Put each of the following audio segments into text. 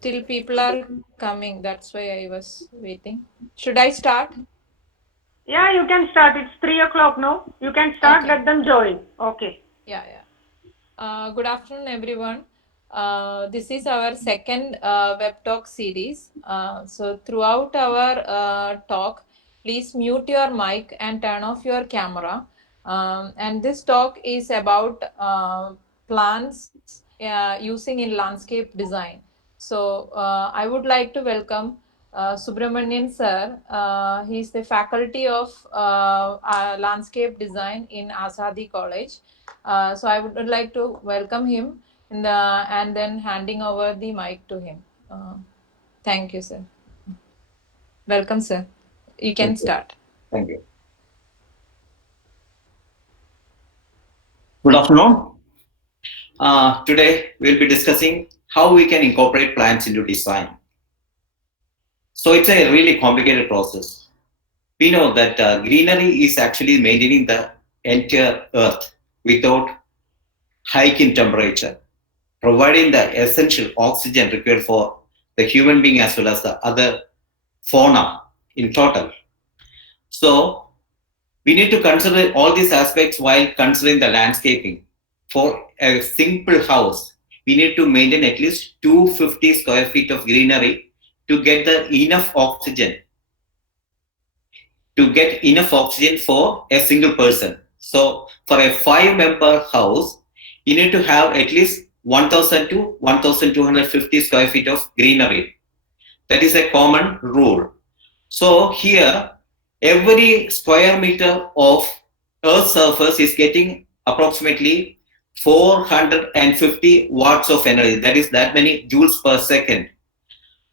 Still people are coming. That's why I was waiting. Should I start? Yeah, you can start. It's 3 o'clock now. You can start. Okay. Let them join. Okay. Yeah, yeah. Good afternoon, everyone. This is our second web talk series. So throughout our talk, please mute your mic and turn off your camera. And this talk is about plants using in landscape design. So I would like to welcome Subramanian sir. He is the faculty of landscape design in ASADI College. So I would like to welcome him and then handing over the mic to him. Thank you, sir. Welcome, sir. You can Thank you. start. Thank you. Good afternoon. Today we'll be discussing how we can incorporate plants into design. So it's a really complicated process. We know that greenery is actually maintaining the entire earth without hike in temperature, providing the essential oxygen required for the human being as well as the other fauna in total. So we need to consider all these aspects while considering the landscaping. For a simple house, we need to maintain at least 250 square feet of greenery to get the enough oxygen for a single person. So for a 5-member house, you need to have at least 1000 to 1250 square feet of greenery. That is a common rule. So here, every square meter of Earth's surface is getting approximately 450 watts of energy. That is that many joules per second.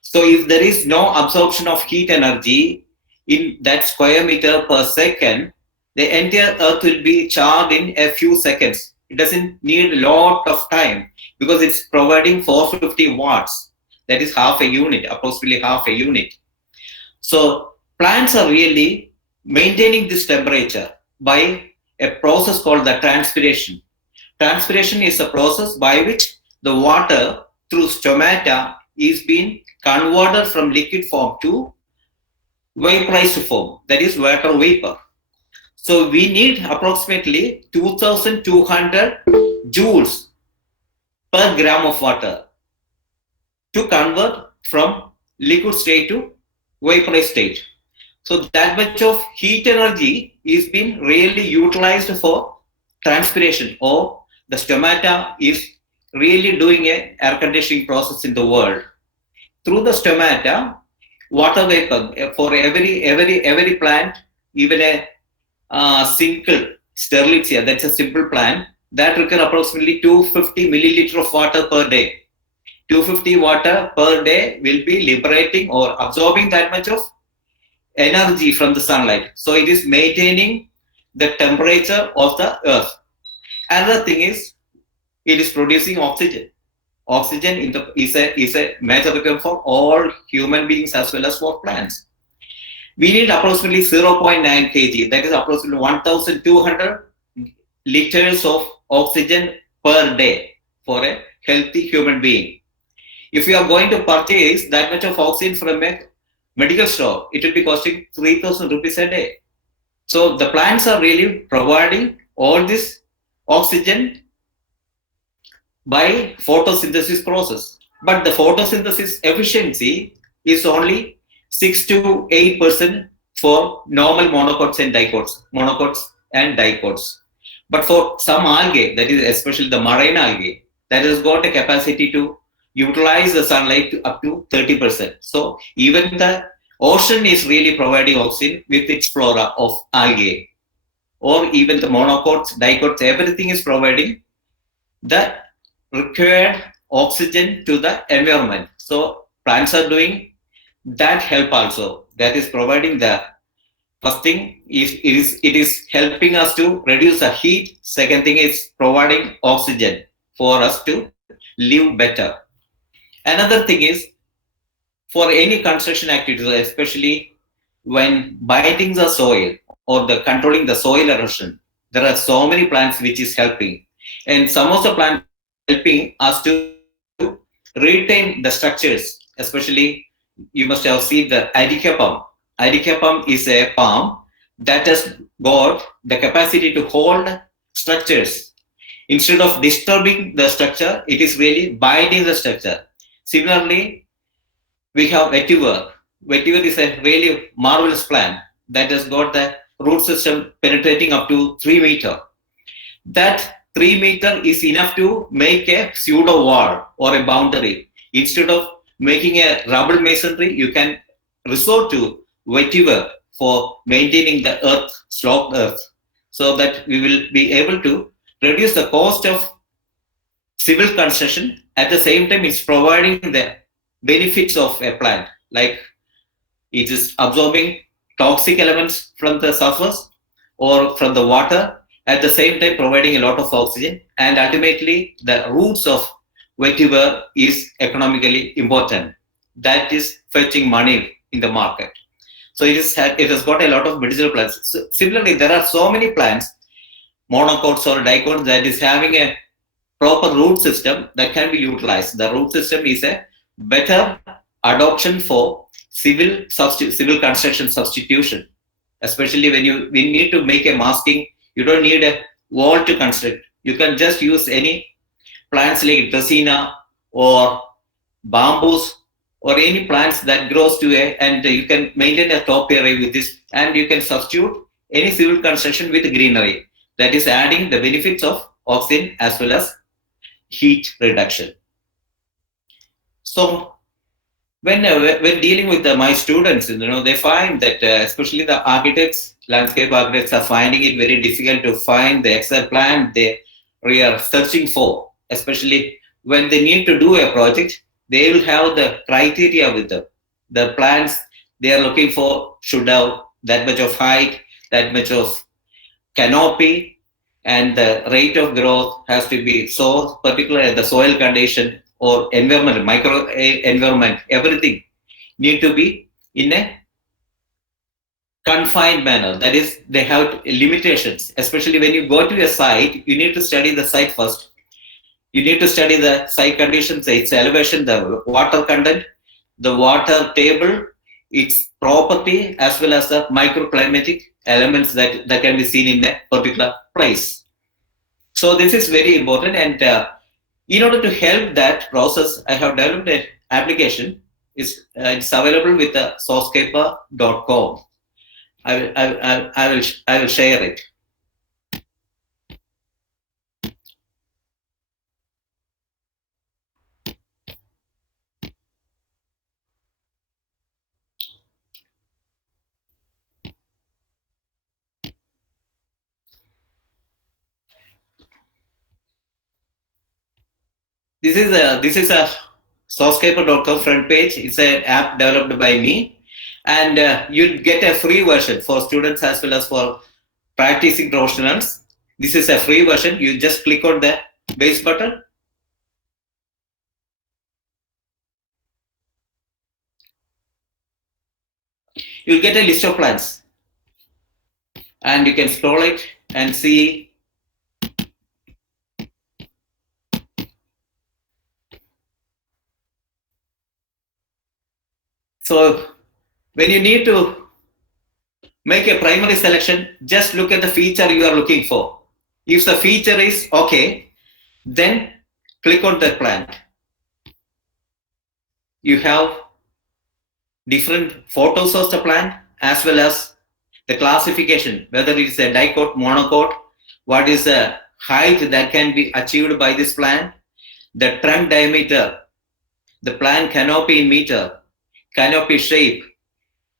So if there is no absorption of heat energy in that square meter per second, the entire Earth will be charged in a few seconds. It doesn't need a lot of time because it's providing 450 watts. That is half a unit, approximately half a unit. So plants are really maintaining this temperature by a process called the transpiration. Transpiration is a process by which the water through stomata is being converted from liquid form to vaporized form, that is water vapor. So we need approximately 2200 joules per gram of water to convert from liquid state to vaporized state. So that much of heat energy is being really utilized for transpiration, or the stomata is really doing a air conditioning process in the world. Through the stomata, water vapor for every plant, even a single sterlitzia, that's a simple plant, that requires approximately 250 milliliter of water per day. 250 water per day will be liberating or absorbing that much of energy from the sunlight. So it is maintaining the temperature of the earth. Another thing is it is producing oxygen. Oxygen is a major requirement for all human beings as well as for plants. We need approximately 0.9 kg, that is approximately 1200 liters of oxygen per day for a healthy human being. If you are going to purchase that much of oxygen from a medical store, it will be costing 3000 rupees a day. So the plants are really providing all this oxygen by photosynthesis process. But the photosynthesis efficiency is only 6 to 8% for normal monocots and dicots. But for some algae, that is especially the marine algae, that has got a capacity to utilize the sunlight up to 30%. So even the ocean is really providing oxygen with its flora of algae, or even the monocots, dicots, everything is providing the required oxygen to the environment. So plants are doing that help also. That is providing the first thing is it is helping us to reduce the heat. Second thing is providing oxygen for us to live better. Another thing is for any construction activities, especially when binding the soil or the controlling the soil erosion, there are so many plants which is helping, and some of the plants helping us to retain the structures. Especially, you must have seen the Adica palm. Adica palm is a palm that has got the capacity to hold structures. Instead of disturbing the structure, it is really binding the structure. Similarly, we have vetiver. Vetiver is a really marvelous plant that has got the root system penetrating up to 3 meter. That 3 meter is enough to make a pseudo wall or a boundary. Instead of making a rubble masonry, you can resort to vetiver for maintaining the earth, sloped earth, so that we will be able to reduce the cost of civil construction. At the same time, it's providing the benefits of a plant, like it is absorbing toxic elements from the surface or from the water, at the same time providing a lot of oxygen, and ultimately the roots of vetiver is economically important. That is fetching money in the market. So it has got a lot of medicinal plants. So similarly, there are so many plants, monocots or dicots, that is having a proper root system that can be utilized. The root system is a better adoption for civil construction substitution, especially when we need to make a masking. You don't need a wall to construct. You can just use any plants like Dracaena or bamboos or any plants that grows to a, and you can maintain a topiary with this, and you can substitute any civil construction with greenery. That is adding the benefits of oxygen as well as heat reduction. So when dealing with my students, they find that especially the architects, landscape architects, are finding it very difficult to find the exact plant they are searching for. Especially when they need to do a project, they will have the criteria with them. The plants they are looking for should have that much of height, that much of canopy, and the rate of growth has to be so particular. The soil condition or environment, micro environment, everything need to be in a confined manner. That is, they have limitations. Especially when you go to a site, you need to study the site first. You need to study the site conditions, its elevation, the water content, the water table, its property, as well as the microclimatic elements that can be seen in a particular place. So this is very important, and in order to help that process, I have developed an application. It's available with sourcecaper.com. I will share it. This is a sourcecaper.com front page. It's an app developed by me, and you'll get a free version for students as well as for practicing professionals. This is a free version. You just click on the base button. You'll get a list of plants, and you can scroll it and see. So when you need to make a primary selection, just look at the feature you are looking for. If the feature is okay, then click on the plant. You have different photos of the plant as well as the classification, whether it is a dicot, monocot, what is the height that can be achieved by this plant, the trunk diameter, the plant canopy in meter, canopy shape,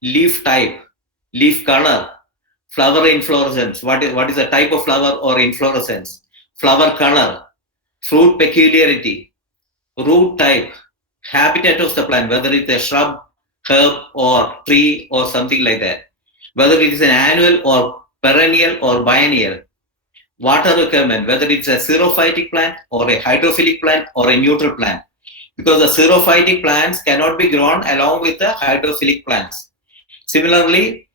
leaf type, leaf color, flower inflorescence, what is the type of flower or inflorescence, flower color, fruit peculiarity, root type, habitat of the plant, whether it's a shrub, herb or tree or something like that, whether it is an annual or perennial or biennial, water requirement, whether it's a xerophytic plant or a hydrophilic plant or a neutral plant, because the xerophytic plants cannot be grown along with the hydrophilic plants. Similarly,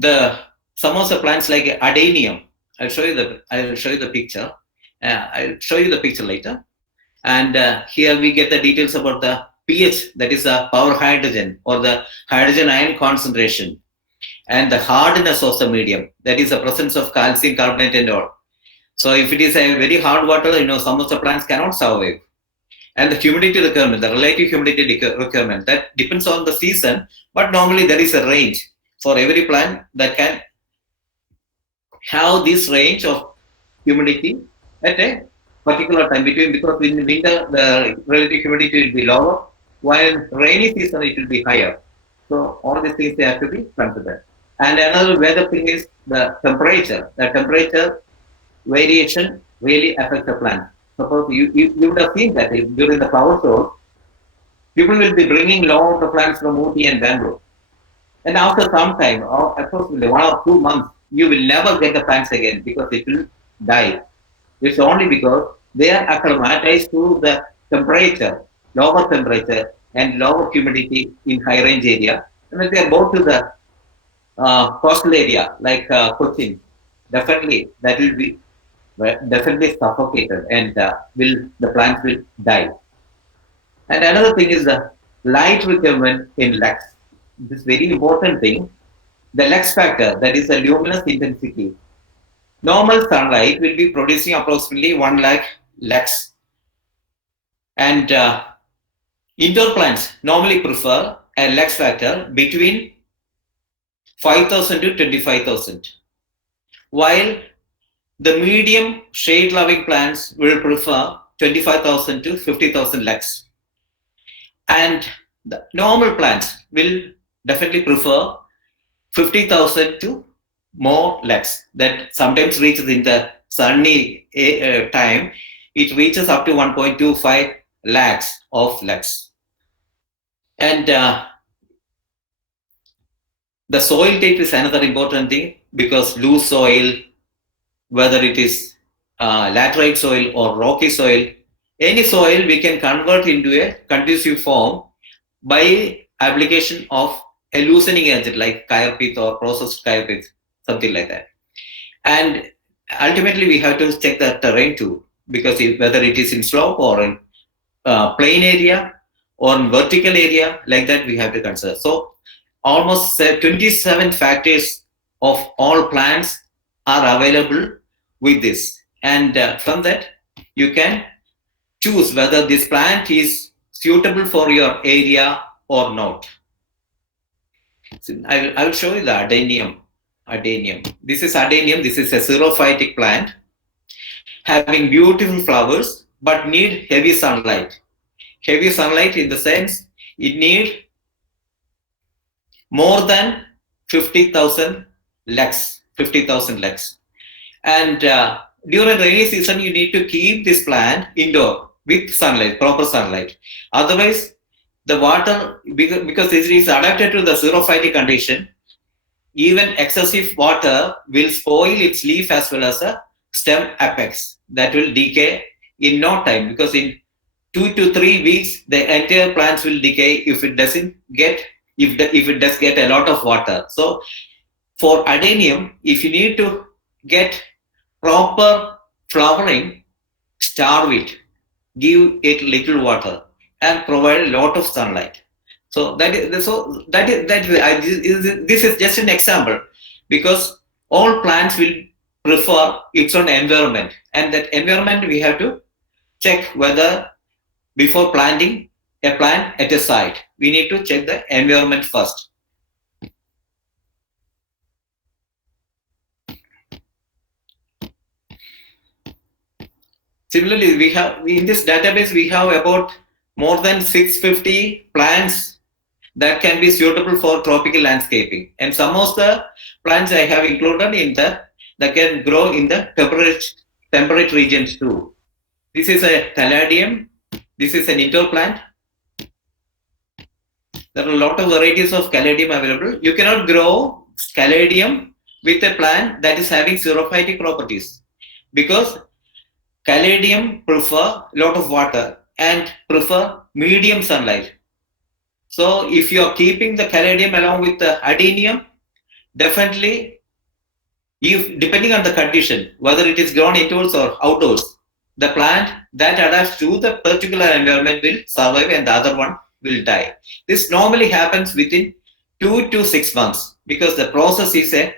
some of the plants like adenium, I'll show you the picture. I'll show you the picture later. And here we get the details about the pH, that is the power hydrogen or the hydrogen ion concentration, and the hardness of the medium, that is the presence of calcium carbonate and all. So if it is a very hard water, some of the plants cannot survive. And the humidity requirement, the relative humidity requirement, that depends on the season, but normally there is a range for every plant that can have this range of humidity at a particular time between, because in winter the relative humidity will be lower, while rainy season it will be higher. So all these things they have to be considered. And another weather thing is the temperature. The temperature variation really affects the plant. Suppose you would have seen that during the flower show, people will be bringing lot of the plants from Ooty and Bangalore. And after some time, or approximately 1 or 2 months, you will never get the plants again because it will die. It's only because they are acclimatized to the temperature, lower temperature and lower humidity in high range area. And when they go to the coastal area like Kochi, definitely that will be definitely suffocated, and the plants will die. And another thing is the light requirement in lux. This is very important thing. The lux factor, that is the luminous intensity. Normal sunlight will be producing approximately 1 lakh lux. And indoor plants normally prefer a lux factor between 5,000 to 25,000. While the medium shade loving plants will prefer 25,000 to 50,000 lux. And the normal plants will definitely prefer 50,000 to more lux. That sometimes reaches in the sunny time, it reaches up to 1.25 lakhs of lux. And the soil type is another important thing, because loose soil, whether it is laterite soil or rocky soil, any soil we can convert into a conducive form by application of a loosening agent like coir pith or processed coir pith, something like that. And ultimately we have to check the terrain too, because whether it is in slope or in plain area or in vertical area, like that we have to consider. So almost 27 factors of all plants are available with this, and from that you can choose whether this plant is suitable for your area or not. So I will show you the adenium. This is adenium. This is a xerophytic plant having beautiful flowers but need heavy sunlight. Heavy sunlight in the sense it needs more than 50,000 lux. And during rainy season, you need to keep this plant indoor with sunlight, proper sunlight. Otherwise, the water, because it is adapted to the xerophytic condition, even excessive water will spoil its leaf as well as a stem apex. That will decay in no time, because in 2 to 3 weeks, the entire plants will decay if it doesn't get, if it does get a lot of water. So for adenium, if you need to get proper flowering, starve it, give it little water, and provide a lot of sunlight. So this is just an example, because all plants will prefer its own environment, and that environment we have to check whether before planting a plant at a site, we need to check the environment first. Similarly, we have in this database we have about more than 650 plants that can be suitable for tropical landscaping, and some of the plants I have included in that can grow in the temperate regions too. This is a Thaladium. This is an indoor plant. There are a lot of varieties of Caladium available. You cannot grow Caladium with a plant that is having xerophytic properties, because Caladium prefer a lot of water and prefer medium sunlight. So if you are keeping the Caladium along with the adenium, definitely, if depending on the condition, whether it is grown indoors or outdoors, The plant that adapts to the particular environment will survive and the other one will die. This normally happens within 2 to 6 months because the process is a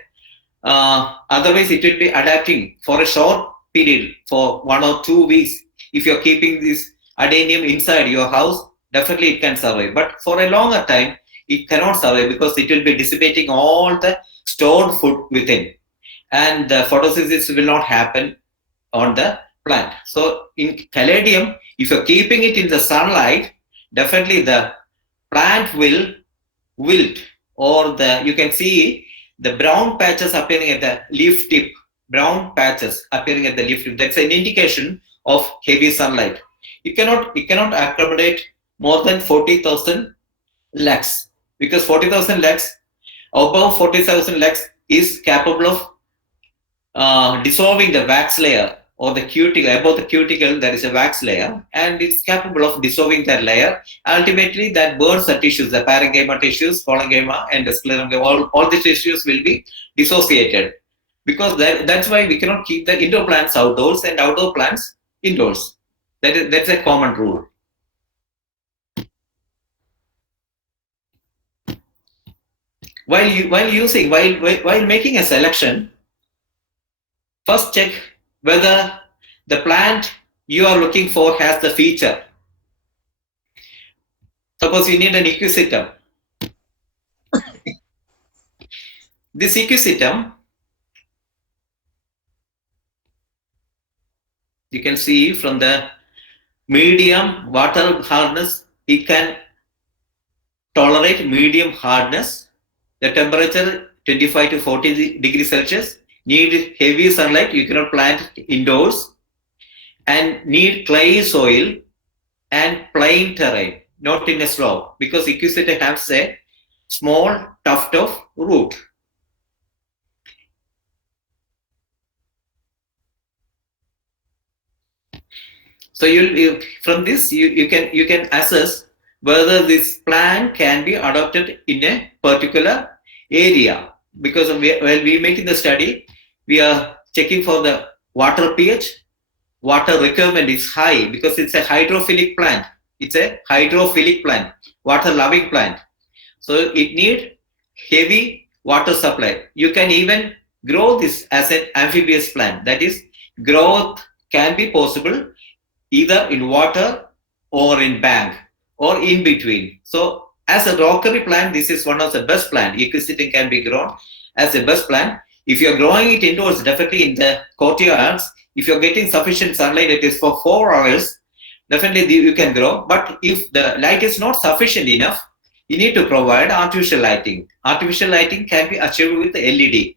otherwise it will be adapting for a short period for 1 or 2 weeks. If you're keeping this adenium inside your house, definitely it can survive. But for a longer time, it cannot survive because it will be dissipating all the stored food within. And the photosynthesis will not happen on the plant. So in Thaladium, if you're keeping it in the sunlight, definitely the plant will wilt, or you can see the brown patches appearing at the leaf tip, brown patches appearing at the leaf tip. That's an indication of heavy sunlight. It cannot accommodate more than 40,000 lux, because 40,000 lux, above 40,000 lux is capable of dissolving the wax layer or the cuticle. Above the cuticle there is a wax layer and it's capable of dissolving that layer. Ultimately that burns the tissues, the parenchyma tissues, collenchyma and the sclerenchyma, all the tissues will be dissociated, because that's why we cannot keep the indoor plants outdoors and outdoor plants indoors. That's a common rule. While making a selection, first check whether the plant you are looking for has the feature. Suppose you need an equisetum. This equisetum, you can see from the medium water hardness, it can tolerate medium hardness. The temperature 25 to 40 degrees Celsius. Need heavy sunlight, you cannot plant indoors, and need clay soil and plain terrain, not in a slope, because equisetum has a small tuft of root. So from this you can assess whether this plant can be adopted in a particular area, because while we making the study, we are checking for the water pH. Water requirement is high because it's a hydrophilic plant. It's a hydrophilic plant, water loving plant. So it needs heavy water supply. You can even grow this as an amphibious plant. That is, growth can be possible either in water or in bank or in between. So as a rockery plant, this is one of the best plant. Equisetum can be grown as a best plant. If you're growing it indoors, definitely in the courtyards, if you're getting sufficient sunlight, it is for 4 hours, definitely you can grow. But if the light is not sufficient enough, you need to provide artificial lighting. Artificial lighting can be achieved with LED.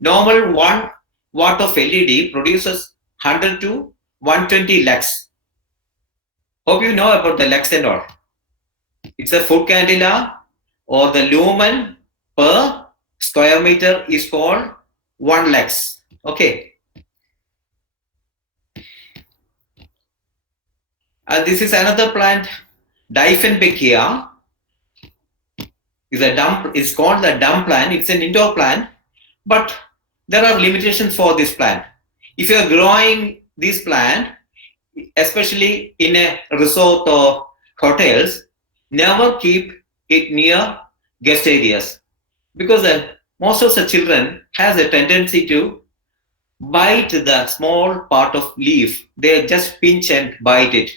Normal 1 watt of LED produces 100 to 120 lux. Hope you know about the lux and all. It's a foot candela, or the lumen per square meter is called 1 lux. Okay. And this is another plant, Dieffenbachia. It's called the dumb plant. It's an indoor plant, but there are limitations for this plant. If you are growing this plant, especially in a resort or hotels, never keep it near guest areas, because most of the children has a tendency to bite the small part of leaf. They just pinch and bite it.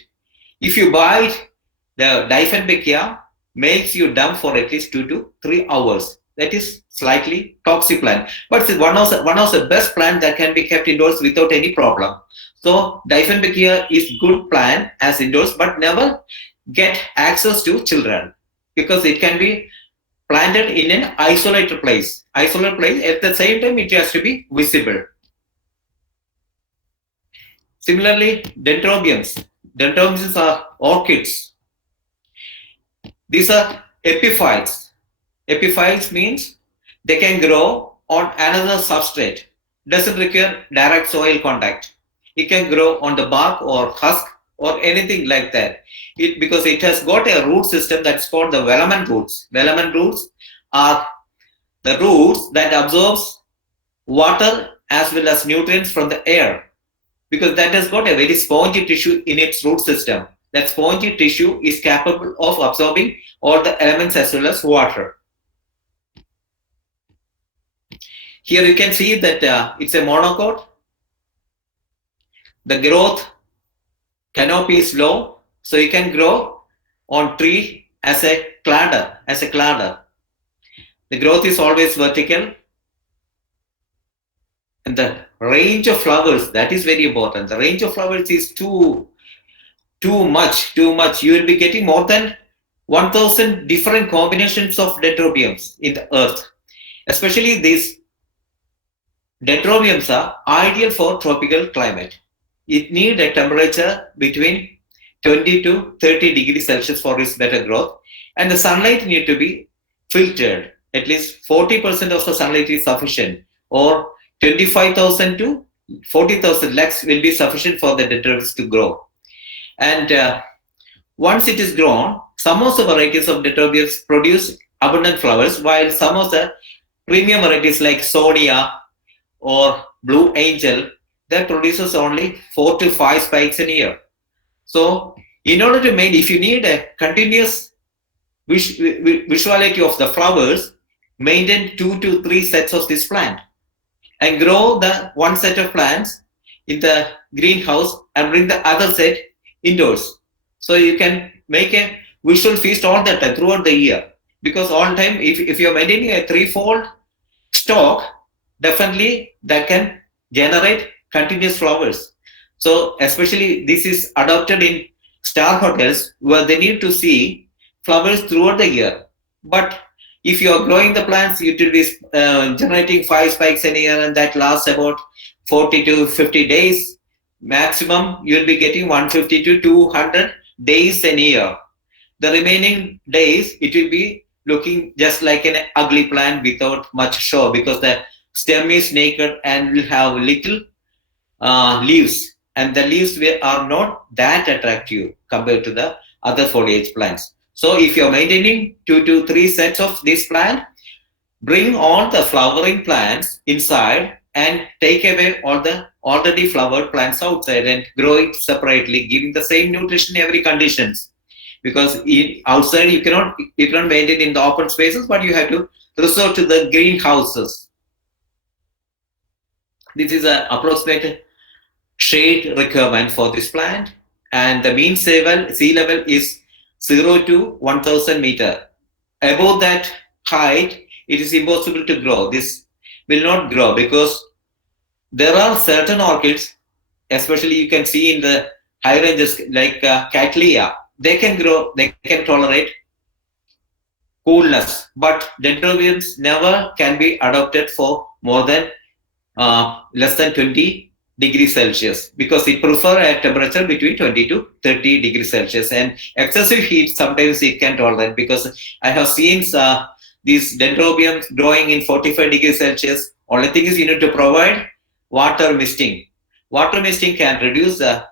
If you bite, the Dieffenbachia makes you dumb for at least 2 to 3 hours. That is slightly toxic plant, but it's one of the best plant that can be kept indoors without any problem. So Dieffenbachia is good plant as indoors, but never get access to children, because it can be planted in an isolated place. Isolated place, at the same time it has to be visible. Similarly, dendrobiums. Dendrobiums are orchids. These are epiphytes. Epiphytes means they can grow on another substrate. Doesn't require direct soil contact. It can grow on the bark or husk or anything like that. Because it has got a root system that's called the velamen roots. Velamen roots are the roots that absorbs water as well as nutrients from the air. because that has got a very spongy tissue in its root system. That spongy tissue is capable of absorbing all the elements as well as water. Here you can see that it's a monocot. The growth canopy is low, so you can grow on tree as a cladder, The growth is always vertical. And the range of flowers, that is very important. The range of flowers is too much. You will be getting more than 1,000 different combinations of dendrobiums in the earth. Especially these dendrobiums are ideal for tropical climate. It needs a temperature between 20 to 30 degrees Celsius for its better growth. And the sunlight need to be filtered. At least 40% of the sunlight is sufficient, or 25,000 to 40,000 lux will be sufficient for the dendrobiums to grow. And once it is grown, some of the varieties of dendrobiums produce abundant flowers, while some of the premium varieties like Sonia or Blue Angel, that produces only 4 to 5 spikes a year. So in order to make, if you need a continuous visuality of the flowers, maintain 2 to 3 sets of this plant and grow the one set of plants in the greenhouse and bring the other set indoors. So you can make a visual feast all the time throughout the year, because all time if you're maintaining a threefold stock, definitely that can generate continuous flowers. So especially this is adopted in star hotels where they need to see flowers throughout the year. But if you are growing the plants, it will be generating 5 spikes a year, and that lasts about 40 to 50 days. Maximum, you will be getting 150 to 200 days a year. The remaining days, it will be looking just like an ugly plant without much show, because the stem is naked and will have little leaves, and the leaves are not that attractive compared to the other foliage plants. So if you're maintaining 2 to 3 sets of this plant, bring all the flowering plants inside and take away all the already flowered plants outside and grow it separately, giving the same nutrition in every conditions. Because outside you cannot maintain in the open spaces, but you have to resort to the greenhouses. This is an approximate shade requirement for this plant, and the mean sea level is 0 to 1,000 meter. Above that height, it is impossible to grow. This will not grow because there are certain orchids, especially you can see in the high ranges like Cattleya, they can grow, they can tolerate coolness, but dendrobiums never can be adopted for more than less than 20 degrees Celsius, because it prefers a temperature between 20 to 30 degrees Celsius, and excessive heat sometimes it can tolerate, because I have seen these dendrobiums growing in 45 degrees Celsius. Only thing is you need to provide water misting. Water misting can reduce the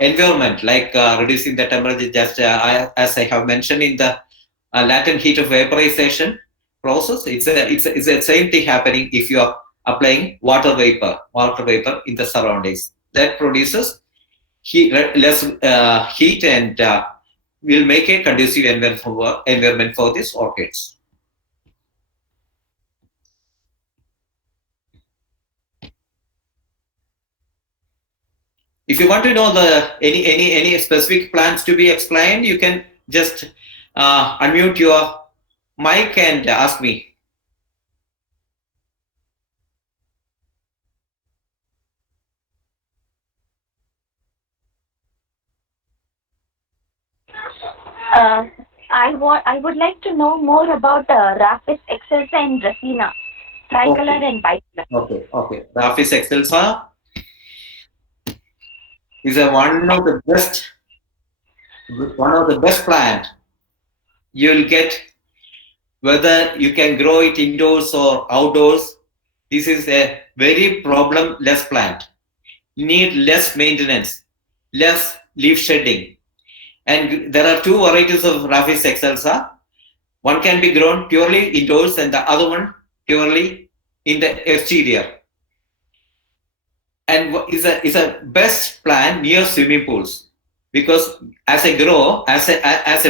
environment, like reducing the temperature, just as I have mentioned in the latent heat of vaporization process. It's the same thing happening if you are applying water vapor in the surroundings. That produces less heat and will make a conducive environment for these orchids. If you want to know any specific plants to be explained, you can just unmute your mic and ask me. I would like to know more about Rapis excelsa and Dracaena, tricolor and bicolor. Okay. Rapis excelsa is one of the best plant. You'll get, whether you can grow it indoors or outdoors. This is a very problem-less plant. You need less maintenance, less leaf shedding. And there are 2 varieties of Rapis excelsa. One can be grown purely indoors and the other one purely in the exterior. and is a best plant near swimming pools, because as a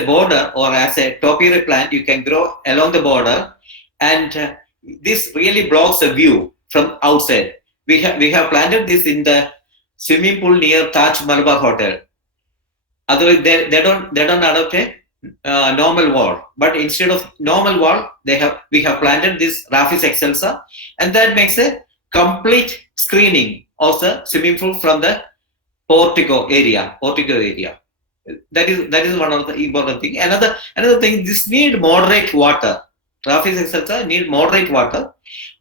border or as a topiary plant, you can grow along the border, and this really blocks the view from outside. We have planted this in the swimming pool near Taj Malabar Hotel. Otherwise, they don't adopt a normal wall, but instead of normal wall, we have planted this Raphis excelsa, and that makes a complete screening of the swimming pool from the portico area. That is one of the important thing. Another thing, this need moderate water. Raphis excelsa need moderate water,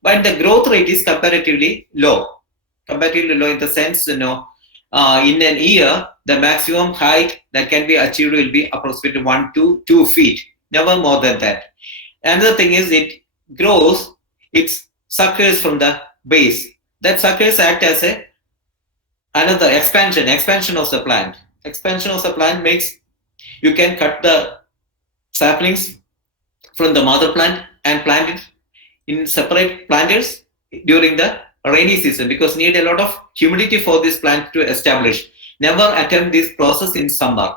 but the growth rate is comparatively low. Comparatively low in the sense, in an year, the maximum height that can be achieved will be approximately 1 to 2 feet, never more than that. Another thing is it grows its suckers from the base. That suckers act as another expansion of the plant. Expansion of the plant makes you can cut the saplings from the mother plant and plant it in separate planters during the rainy season, because need a lot of humidity for this plant to establish. Never attempt this process in summer.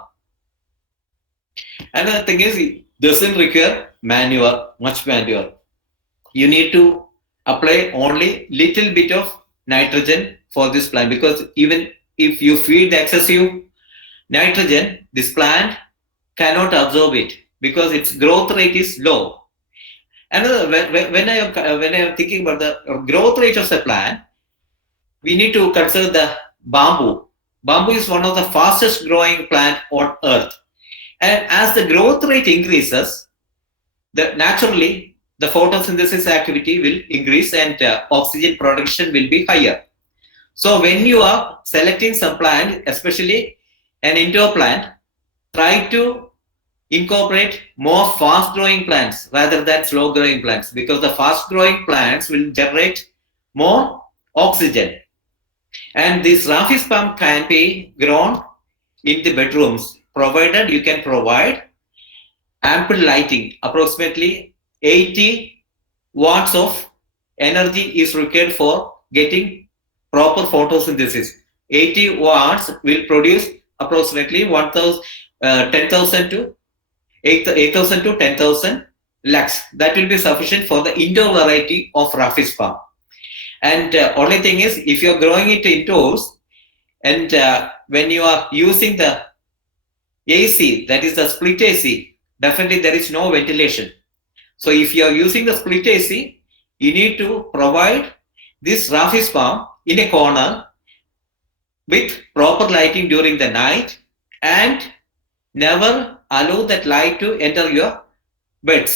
Another thing is it doesn't require much manure. You need to apply only little bit of nitrogen for this plant, because even if you feed the excessive nitrogen, this plant cannot absorb it because its growth rate is low. Another, when I am thinking about the growth rate of the plant, we need to consider the bamboo. Bamboo is one of the fastest growing plant on earth, and as the growth rate increases, naturally the photosynthesis activity will increase and oxygen production will be higher. So when you are selecting some plant, especially an indoor plant, try to incorporate more fast growing plants rather than slow growing plants, because the fast growing plants will generate more oxygen. And this Raphis palm can be grown in the bedrooms, provided you can provide ample lighting. Approximately 80 watts of energy is required for getting proper photosynthesis. 80 watts will produce approximately 10,000 to 8,000 to 10,000 lux. That will be sufficient for the indoor variety of Raphis palm. And only thing is, if you are growing it indoors, and when you are using the AC, that is the split AC, definitely there is no ventilation. So if you are using the split AC, you need to provide this Raphis palm in a corner with proper lighting during the night, and never allow that light to enter your bed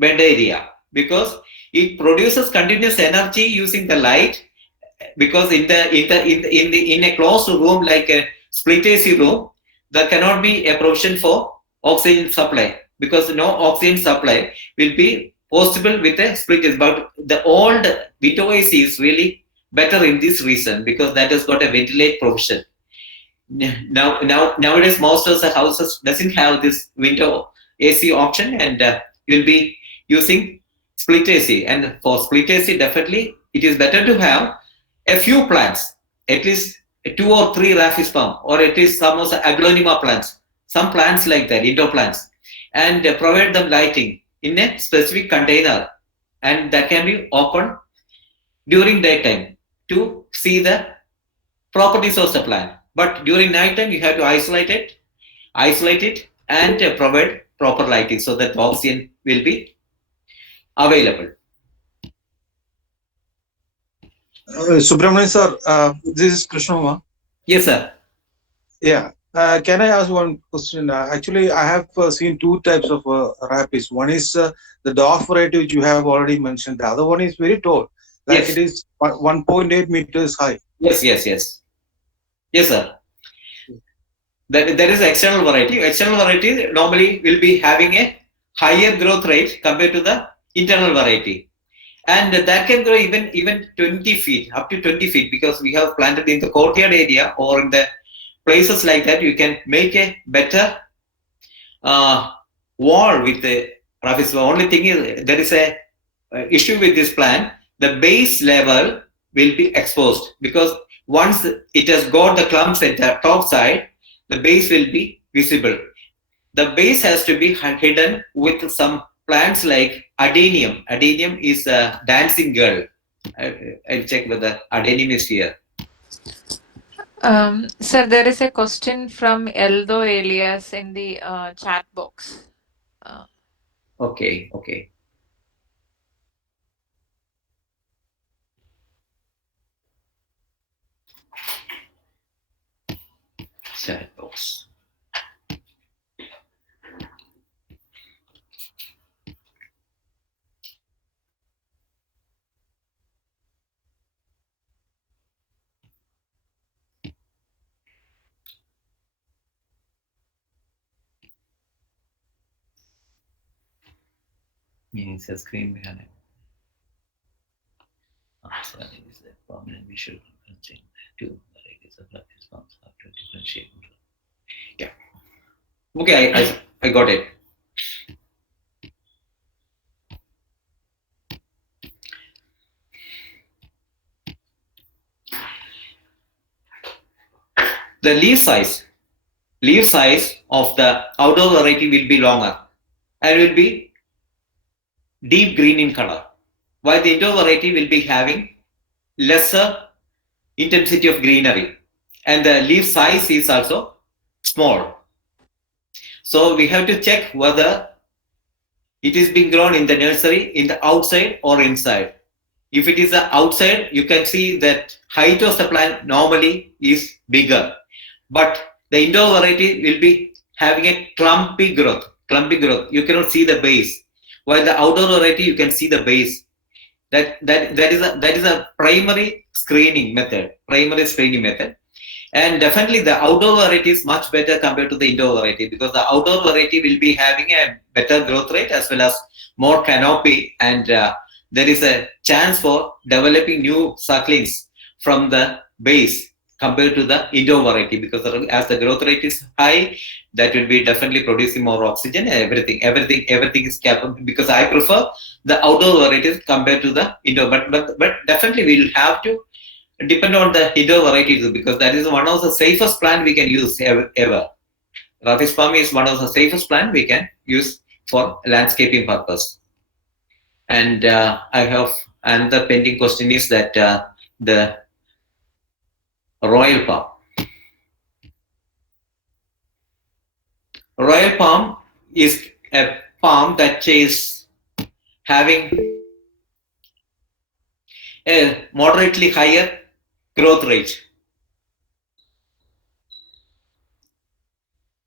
area, because it produces continuous energy using the light. Because in a closed room like a split AC room, there cannot be a provision for oxygen supply, because no oxygen supply will be possible with a split AC. But the old window AC is really better in this reason, because that has got a ventilate provision. Nowadays most of the houses doesn't have this window AC option, and you'll be using split AC. And for split AC, definitely it is better to have a few plants, at least 2 or 3 Raphis palm, or at least some of the aglonema plants, some plants like that, indoor plants, and provide them lighting in a specific container, and that can be opened during daytime to see the properties of the plant. But during night time, you have to isolate it, and provide proper lighting so that oxygen will be available. Subramanian sir, this is Krishnama. Yes, sir. Yeah. Can I ask one question? Actually, I have seen 2 types of Raphis. One is the dwarf variety, which you have already mentioned. The other one is very tall, like Yes. it is 1.8 meters high. Yes, sir. There is external variety. External variety normally will be having a higher growth rate compared to the internal variety, and that can grow even 20 feet, up to 20 feet, because we have planted in the courtyard area or in the places like that. You can make a better wall with the Raphis. The only thing is there is a issue with this plant. The base level will be exposed, because once it has got the clumps at the top side, the base will be visible. The base has to be hidden with some plants like adenium. Adenium is a dancing girl. I'll check whether adenium is here. Sir, there is a question from Eldo Elias in the chat box. Okay. Chat box. It's a screen behind it. ASADI is a prominent visual change. Two varieties of response after differentiate. Yeah. Okay, I got it. The leaf size of the outdoor variety will be longer and will be deep green in color, while the indoor variety will be having lesser intensity of greenery, and the leaf size is also small. So we have to check whether it is being grown in the nursery, in the outside or inside. If it is outside, you can see that height of the plant normally is bigger, but the indoor variety will be having a clumpy growth. You cannot see the base, while the outdoor variety you can see the base. That is a primary screening method. And definitely the outdoor variety is much better compared to the indoor variety, because the outdoor variety will be having a better growth rate as well as more canopy, and there is a chance for developing new sucklings from the base compared to the indoor variety, because as the growth rate is high, that will be definitely producing more oxygen and everything is capable, because I prefer the outdoor varieties compared to the indoor, but definitely we will have to depend on the indoor varieties, because that is one of the safest plant we can use ever. Rafis palm is one of the safest plant we can use for landscaping purpose. And I have another pending question is that the royal palm. Royal palm is a palm that is having a moderately higher growth rate.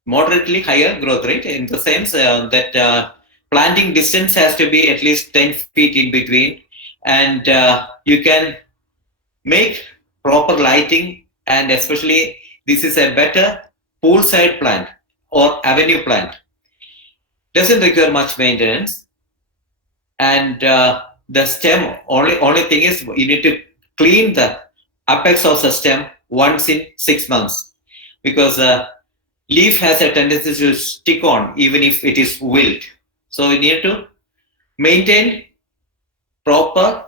Moderately higher growth rate in the sense that planting distance has to be at least 10 feet in between, and you can make proper lighting, and especially this is a better poolside plant or avenue plant. Doesn't require much maintenance, and the stem, only thing is you need to clean the apex of the stem once in 6 months, because leaf has a tendency to stick on even if it is wilt. So we need to maintain proper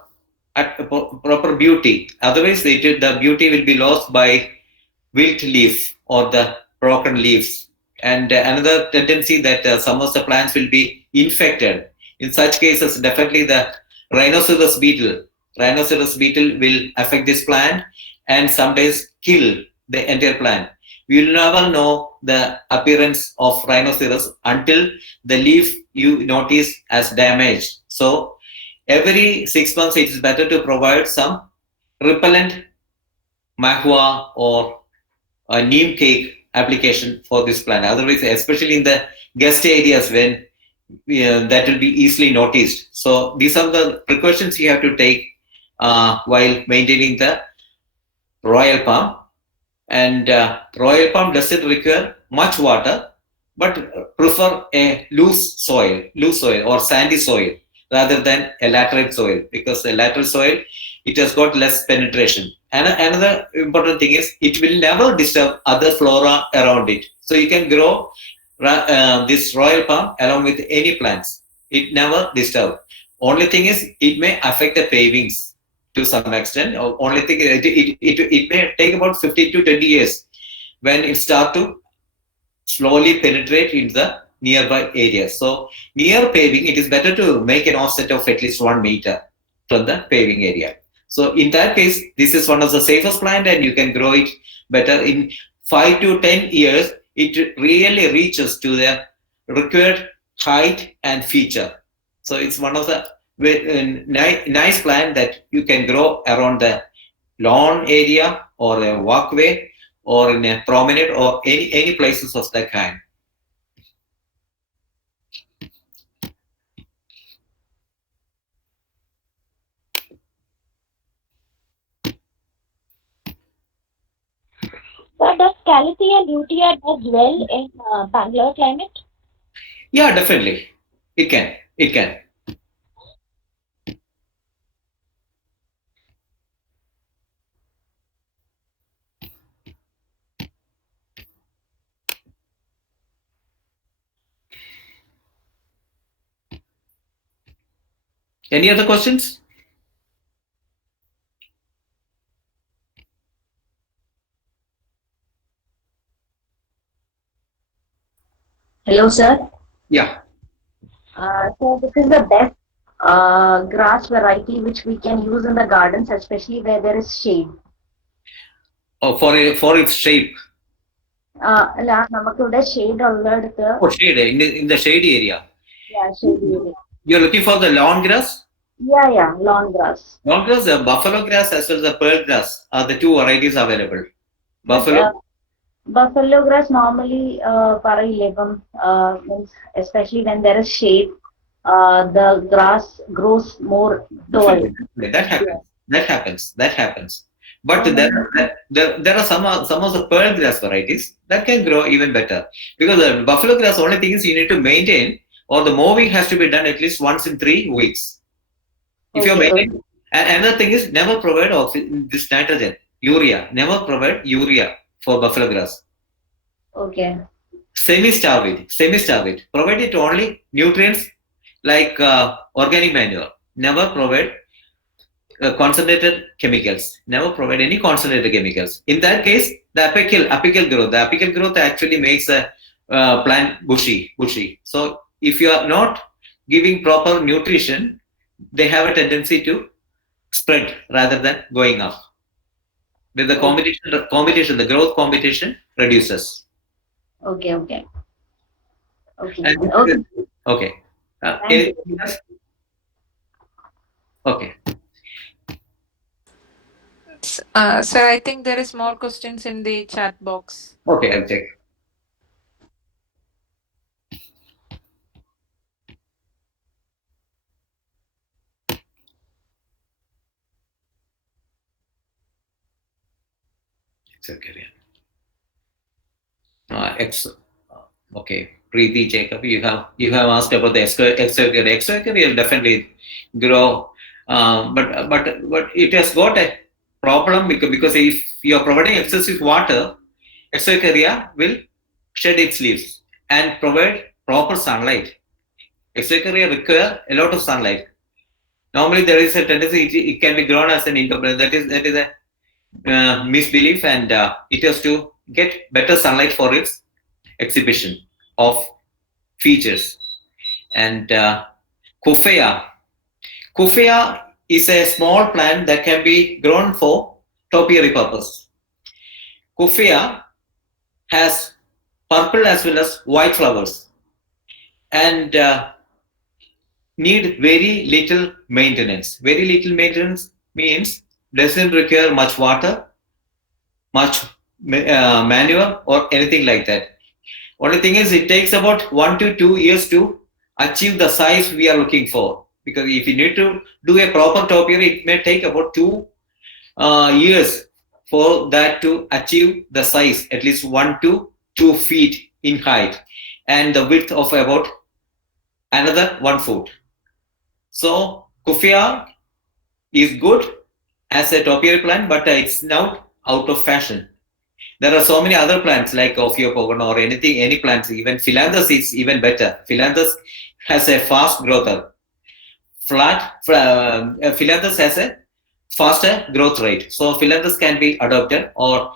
beauty. Otherwise, the beauty will be lost by wilt leaf or the broken leaves. And another tendency that some of the plants will be infected. In such cases, definitely the rhinoceros beetle will affect this plant and sometimes kill the entire plant. We will never know the appearance of rhinoceros until the leaf you notice as damaged. So every 6 months, it is better to provide some repellent mahua or a neem cake application for this plant. Otherwise, especially in the guest areas, when that will be easily noticed. So these are the precautions you have to take while maintaining the royal palm. And royal palm doesn't require much water, but prefer a loose soil or sandy soil rather than a laterite soil, because the lateral soil, it has got less penetration. And another important thing is it will never disturb other flora around it. So you can grow this royal palm along with any plants. It never disturb. Only thing is it may affect the pavings. to some extent. Only thing it may take about 15 to 20 years when it start to slowly penetrate into the nearby areas. So near paving, it is better to make an offset of at least 1 meter from the paving area. So in that case, this is one of the safest plant and you can grow it better. In 5 to 10 years, it really reaches to the required height and feature. So it's one of the nice plant that you can grow around the lawn area or a walkway or in a promenade or any places of that kind. So does Calathea lutea does well in Bangalore climate? Yeah, definitely. It can. It can. Any other questions? Hello, sir. Yeah. So this is the best grass variety which we can use in the gardens, especially where there is shade. Oh, for its shape. നമുക്ക് ഇവിടെ shade ഉള്ളിടത്ത് Oh, shade in the shady area. shade area. You're looking for the lawn grass. Yeah, lawn grass. Lawn grass, the buffalo grass as well as the pearl grass are the two varieties available. Buffalo. Buffalo grass normally പറയില്ലേ ഇപ്പം means especially when there is shade, the grass grows more tall. That happens. But there are some of the pearl grass varieties that can grow even better, because the buffalo grass, only thing is you need to maintain, or the mowing has to be done at least once in 3 weeks. If you're maintaining, and another thing is never provide this nitrogen, urea. Never provide urea for buffalo grass. Okay. Semi-starve it. Provide it only nutrients like organic manure. Never provide concentrated chemicals. Never provide any concentrated chemicals. In that case, the apical growth actually makes a plant bushy. So if you are not giving proper nutrition, they have a tendency to spread rather than going up. With the competition, the growth competition reduces. Okay. Okay. Anything else? Okay. Sir, I think there is more questions in the chat box. Okay, I'll check. Okay, Preeti Jacob, you have asked about the exocarya. Exocarya will definitely grow, but it has got a problem because if you are providing excessive water, exocarya will shed its leaves and provide proper sunlight. Exocarya require a lot of sunlight. Normally, there is a tendency it can be grown as an indoor plant. That is a misbelief, and it has to get better sunlight for its exhibition of features. And Coffea is a small plant that can be grown for topiary purpose. Coffea has purple as well as white flowers and need very little maintenance. Very little maintenance means doesn't require much water, much manure or anything like that. Only thing is it takes about 1 to 2 years to achieve the size we are looking for. Because if you need to do a proper topiary, it may take about 2 years for that to achieve the size, at least 1 to 2 feet in height and the width of about another 1 foot. So Coffea is good as a topiary plant, but it's now out of fashion. There are so many other plants like Ophiopogon or any plants. Even Philanthus is even better. Philanthus has a fast growth. Philanthus has a faster growth rate. So phyllanthus can be adopted, or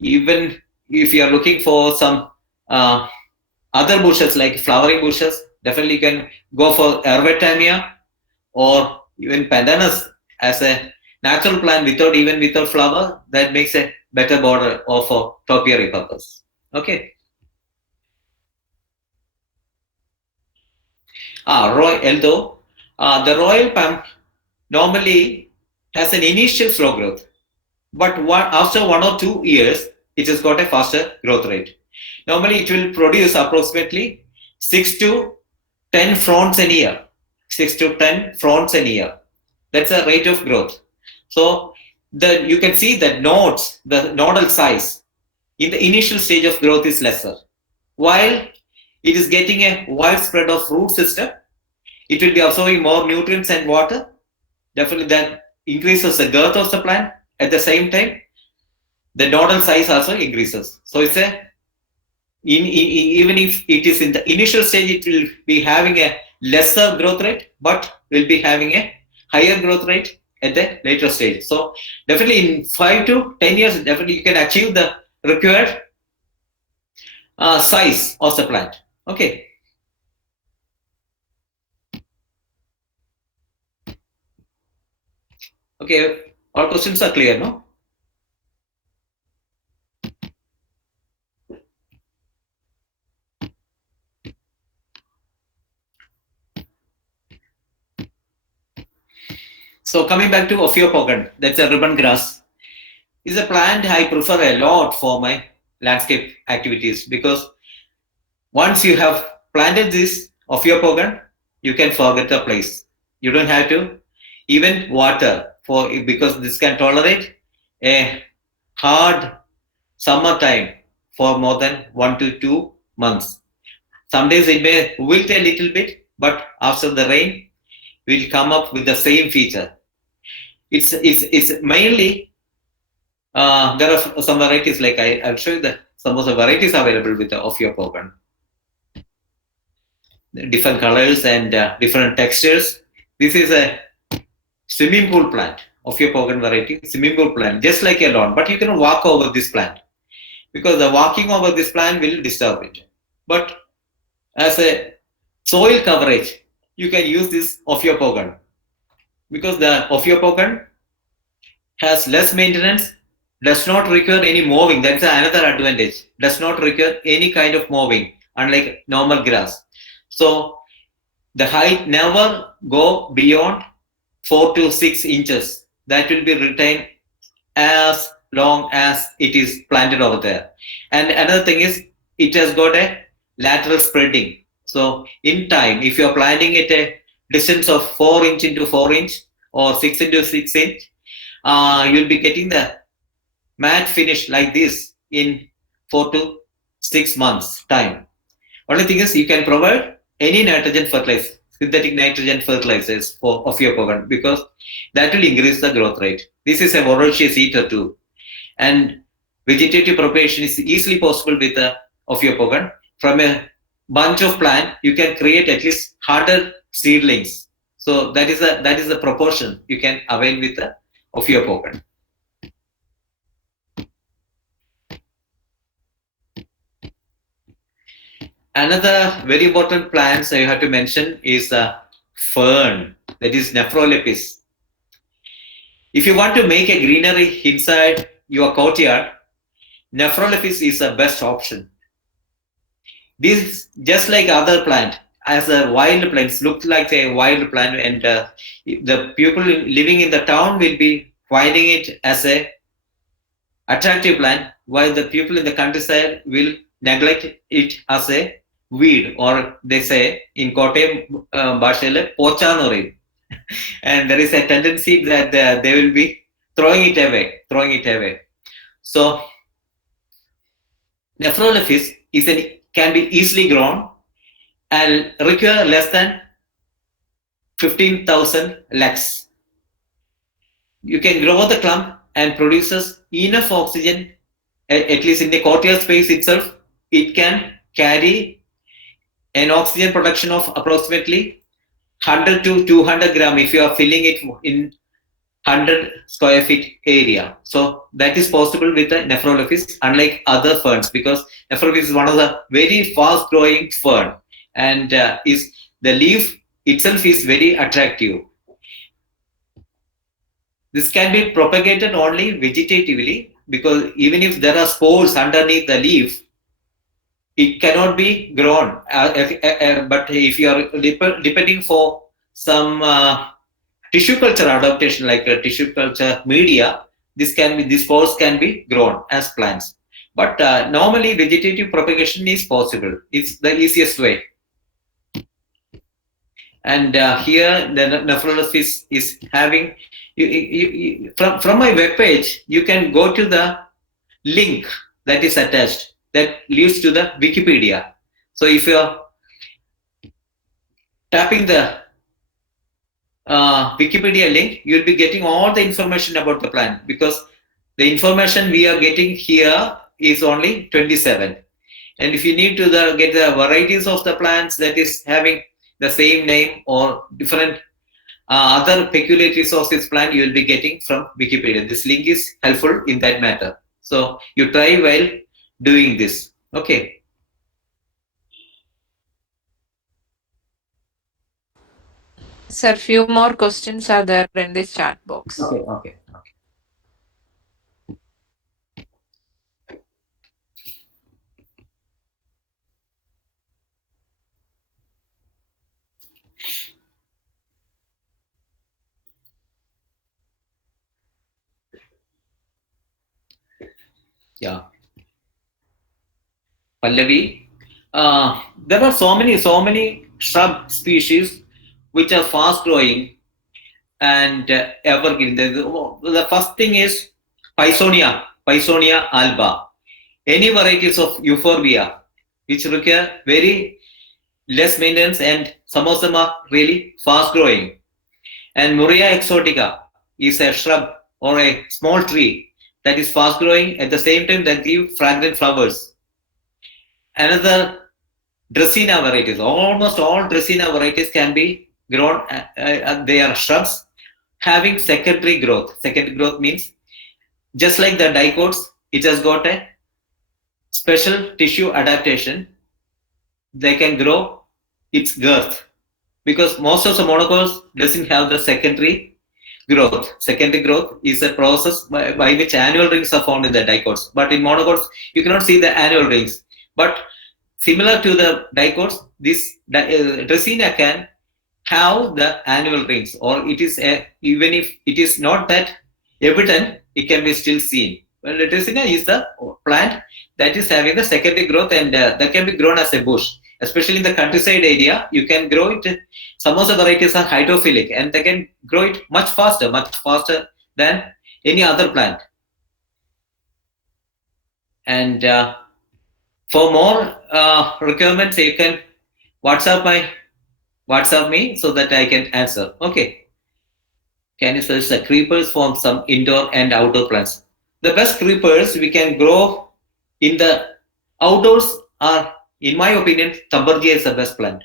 even if you are looking for some other bushes like flowering bushes, definitely you can go for Ervetamia or even Pandanus as a natural plant without flower. That makes a better border or for topiary purpose. Okay. Although the royal palm normally has an initial slow growth, but after 1 or 2 years, it has got a faster growth rate. Normally, it will produce approximately 6 to 10 fronds a year. 6 to 10 fronds a year. That's a rate of growth. So you can see that nodes, the nodal size in the initial stage of growth is lesser. While it is getting a wide spread of root system, it will be absorbing more nutrients and water. Definitely that increases the girth of the plant. At the same time, the nodal size also increases. So it's even if it is in the initial stage, it will be having a lesser growth rate, but will be having a higher growth rate at the later stage. So definitely in 5 to 10 years, definitely you can achieve the required size of the plant. Okay. Okay, all questions are clear, no? So coming back to Ophiopogon, that's a ribbon grass, is a plant I prefer a lot for my landscape activities, because once you have planted this Ophiopogon, you can forget the place. You don't have to even water because this can tolerate a hard summertime for more than 1 to 2 months. Some days it may wilt a little bit, but after the rain, will come up with the same feature. It's mainly there are some varieties, like I'll show you some of the varieties available with the Ophiopogon. Different colors and different textures. This is a swimming pool plant, Ophiopogon variety, swimming pool plant, just like a lawn, but you can walk over this plant because the walking over this plant will disturb it. But as a soil coverage, you can use this Ophiopogon because the Ophiopogon has less maintenance, does not require any mowing. That's another advantage. Does not require any kind of mowing, unlike normal grass. So the height never go beyond 4 to 6 inches. That will be retained as long as it is planted over there. And another thing is, it has got a lateral spreading. So in time, if you are planting at a distance of 4 inch into 4 inch or 6 into 6 inch, you'll be getting the matte finish like this in 4 to 6 months time. Only thing is, you can provide any nitrogen fertilizer, synthetic nitrogen fertilizers for Ophiopogon, because that will increase the growth rate. This is a voracious eater too, and vegetative propagation is easily possible with the Ophiopogon. From a bunch of plant, you can create at least 100 seedlings. So that is the proportion you can avail with the Ophiopogon. Another very important plants I have to mention is fern, that is Nephrolepis. If you want to make a greenery inside your courtyard, Nephrolepis is the best option. This, just like other plant, as a wild plants, look like a wild plant, and the people living in the town will be finding it as a attractive plant, while the people in the countryside will neglect it as a weed, or they say in Kochi Bhashale, pochanori. And there is a tendency that they will be throwing it away. So Nephrolepis can be easily grown and require less than 15,000 lux. You can grow the clump and produces enough oxygen, at least in the courtyard space itself. It can carry an oxygen production of approximately 100 to 200 gram if you are filling it in 100 square feet area. So that is possible with the Nephrolophis, unlike other ferns, because Nephrolophis is one of the very fast growing fern, and is the leaf itself is very attractive. This can be propagated only vegetatively, because even if there are spores underneath the leaf, it cannot be grown. But if you are depending for some tissue culture adaptation, like a tissue culture media, these spores can be grown as plants. But normally vegetative propagation is possible. It's the easiest way. And here the Nephrolophis is having, from my webpage, you can go to the link that is attached that leads to the Wikipedia. So if you're tapping the Wikipedia link, you'll be getting all the information about the plant, because the information we are getting here is only 27. And if you need to get the varieties of the plants that is having the same name or different other peculiarities of this plant, you will be getting from Wikipedia. This link is helpful in that matter. So you try while doing this. Okay. Sir, few more questions are there in this chat box. Okay. Yeah. Pallavi, there are so many shrub species which are fast growing and evergreen. The first thing is Pisonia alba. Any varieties of euphorbia which require very less maintenance, and some of them are really fast growing. And Muria exotica is a shrub or a small tree that is fast growing, at the same time that give fragrant flowers. Another Dracaena varieties, almost all Dracaena varieties can be grown. They are shrubs having secondary growth. Secondary growth means, just like the dicots, it has got a special tissue adaptation. They can grow its girth, because most of the monocots doesn't have the secondary growth. Secondary growth is a process by which annual rings are found in the dicots. But in monocots, you cannot see the annual rings. But similar to the dicots, this Dracaena can have the annual rings, or it is even if it is not that evident, it can be still seen. Well, the Dracaena is the plant that is having the secondary growth, and that can be grown as a bush. Especially in the countryside area, you can grow it. Some of the varieties are hydrophilic, and they can grow it much faster than any other plant. And for more requirements, you can WhatsApp me so that I can answer. Okay. Can you search the creepers from some indoor and outdoor plants? The best creepers we can grow in the outdoors are, in my opinion, Thumbergia is the best plant.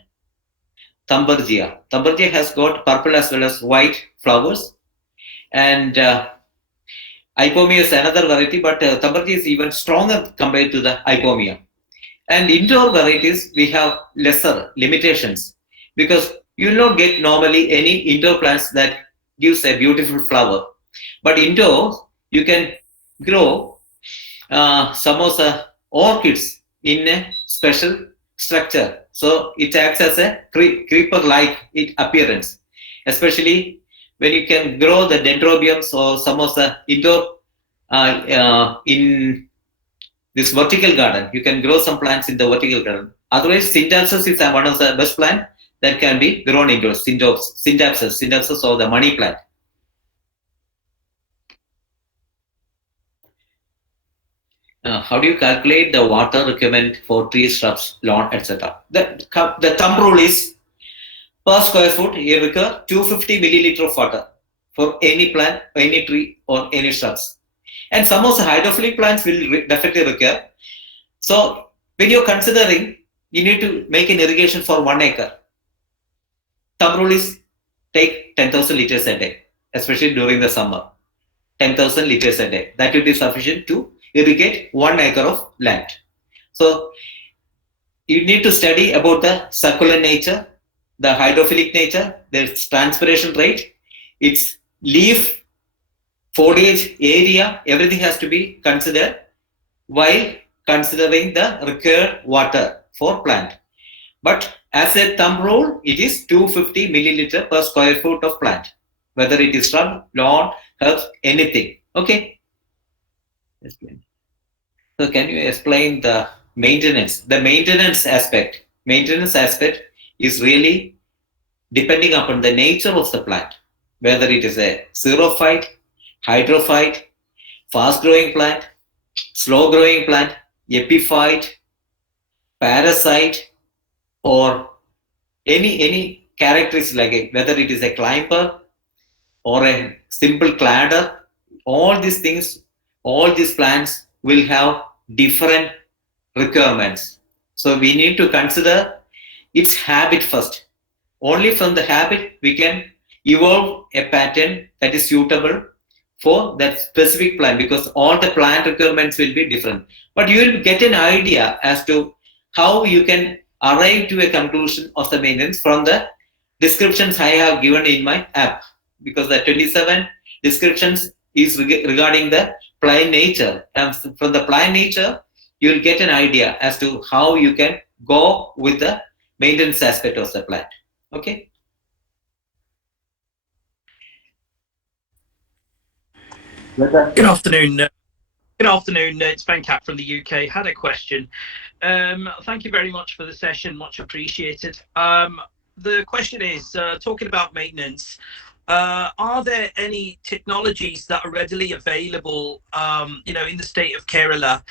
Thumbergia has got purple as well as white flowers, and Ipomea is another variety, but Thumbergia is even stronger compared to the Ipomea. And indoor varieties, we have lesser limitations, because you will not get normally any indoor plants that gives a beautiful flower. But indoors, you can grow some of the orchids in a special structure. So it acts as a creeper-like appearance, especially when you can grow the dendrobiums or some of the indoor in this vertical garden. You can grow some plants in the vertical garden. Otherwise, Synapses is one of the best plants that can be grown indoors. Synapses or the money plant. How do you calculate the water requirement for trees, shrubs, lawn, etc.? The thumb rule is, per square foot, you require 250 milliliter of water for any plant, any tree, or any shrubs. And some of the hydrophilic plants will definitely require. So when you're considering, you need to make an irrigation for 1 acre. Thumb rule is take 10,000 liters a day. especially during the summer. 10,000 liters a day. That will be sufficient to irrigate 1 acre of land. So you need to study about the succulent nature, the hydrophilic nature, its transpiration rate, its leaf, foliage area, everything has to be considered while considering the required water for plant. But as a thumb rule, it is 250 milliliter per square foot of plant, whether it is shrub, lawn, herbs, anything. Okay. So can you explain the maintenance? The maintenance aspect. Maintenance aspect is really depending upon the nature of the plant, whether it is a xerophyte, hydrophyte, fast-growing plant, slow-growing plant, epiphyte, parasite, or any characteristics like it, whether it is a climber or a simple cladder. All these things, all these plants will have different requirements. So we need to consider its habit first. Only from the habit we can evolve a pattern that is suitable for that specific plant, because all the plant requirements will be different. But you will get an idea as to how you can arrive to a conclusion of the maintenance from the descriptions I have given in my app, because the 27 descriptions is regarding the plant nature, and from the plant nature you will get an idea as to how you can go with the maintenance aspect of the plant. Okay. Good afternoon. Good afternoon. It's Venkat from the UK. Had a question. Thank you very much for the session. Much appreciated. The question is, talking about maintenance, are there any technologies that are readily available, in the state of Kerala,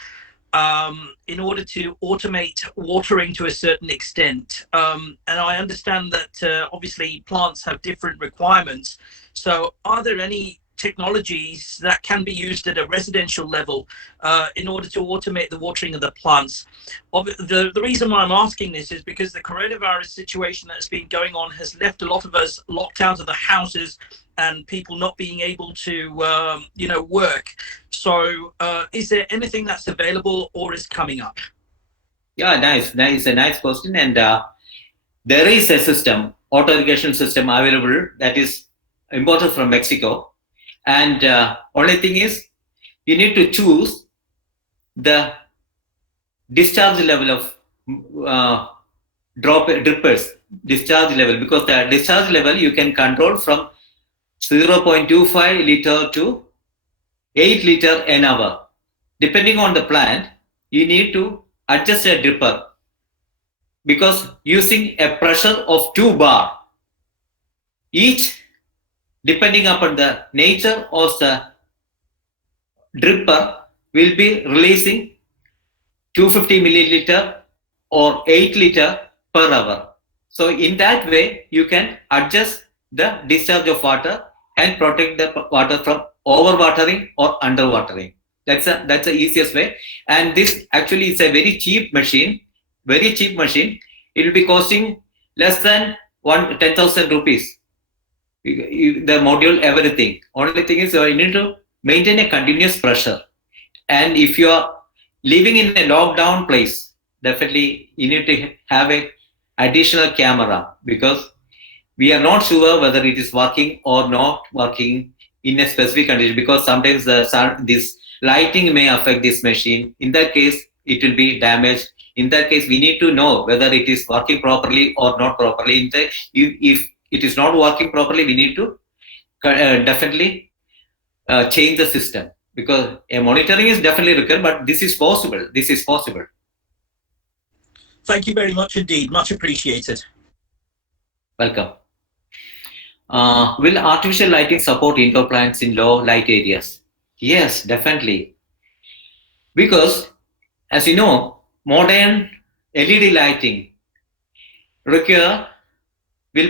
in order to automate watering to a certain extent? And I understand that obviously plants have different requirements. So are there any technologies that can be used at a residential level in order to automate the watering of the plants? The reason why I'm asking this is because the coronavirus situation that has been going on has left a lot of us locked out of the houses and people not being able to, work. So is there anything that's available or is coming up? Yeah, nice. A nice question. And there is a system, auto irrigation system available that is imported from Mexico. And only thing is, you need to choose the discharge level of drippers, discharge level, because the discharge level you can control from 0.25 liter to 8 liter an hour. Depending on the plant, you need to adjust a dripper, because using a pressure of 2 bar, each depending upon the nature of the dripper will be releasing 250 milliliter or 8 liter per hour. So in that way, you can adjust the discharge of water and protect the water from overwatering or underwatering. That's the easiest way. And this actually is a very cheap machine. It will be costing less than 10,000 rupees. The module, everything. Only thing is you need to maintain a continuous pressure. And if you are living in a lockdown place, definitely you need to have a additional camera, because we are not sure whether it is working or not working in a specific condition, because sometimes this lighting may affect this machine. In that case, it will be damaged. In that case, we need to know whether it is working properly or not properly. If it is not working properly, we need to definitely change the system, because a monitoring is definitely required, but this is possible. Thank you very much indeed. Much appreciated. Welcome. Will artificial lighting support indoor plants in low light areas? Yes, definitely. Because, as you know, modern LED lighting will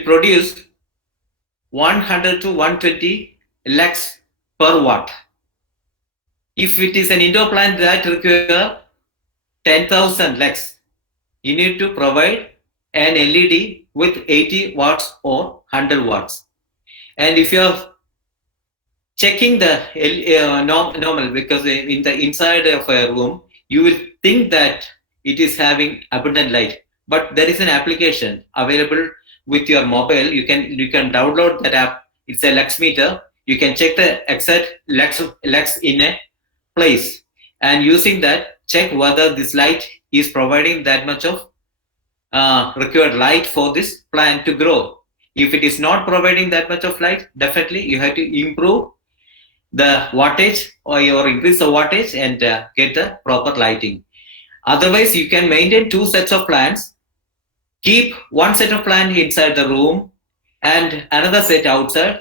produce 100 to 120 lux per watt. If it is an indoor plant that requires 10,000 lux, you need to provide an LED with 80 watts or 100 watts. And if you are checking the normal, because in the inside of a room you will think that it is having abundant light, but there is an application available with your mobile. You can download that app. It's a lux meter. You can check the exact lux in a place, and using that check whether this light is providing that much of required light for this plant to grow. If it is not providing that much of light, definitely you have to improve the wattage or increase the wattage and get the proper lighting. Otherwise, you can maintain two sets of plants, keep one set of plant inside the room and another set outside,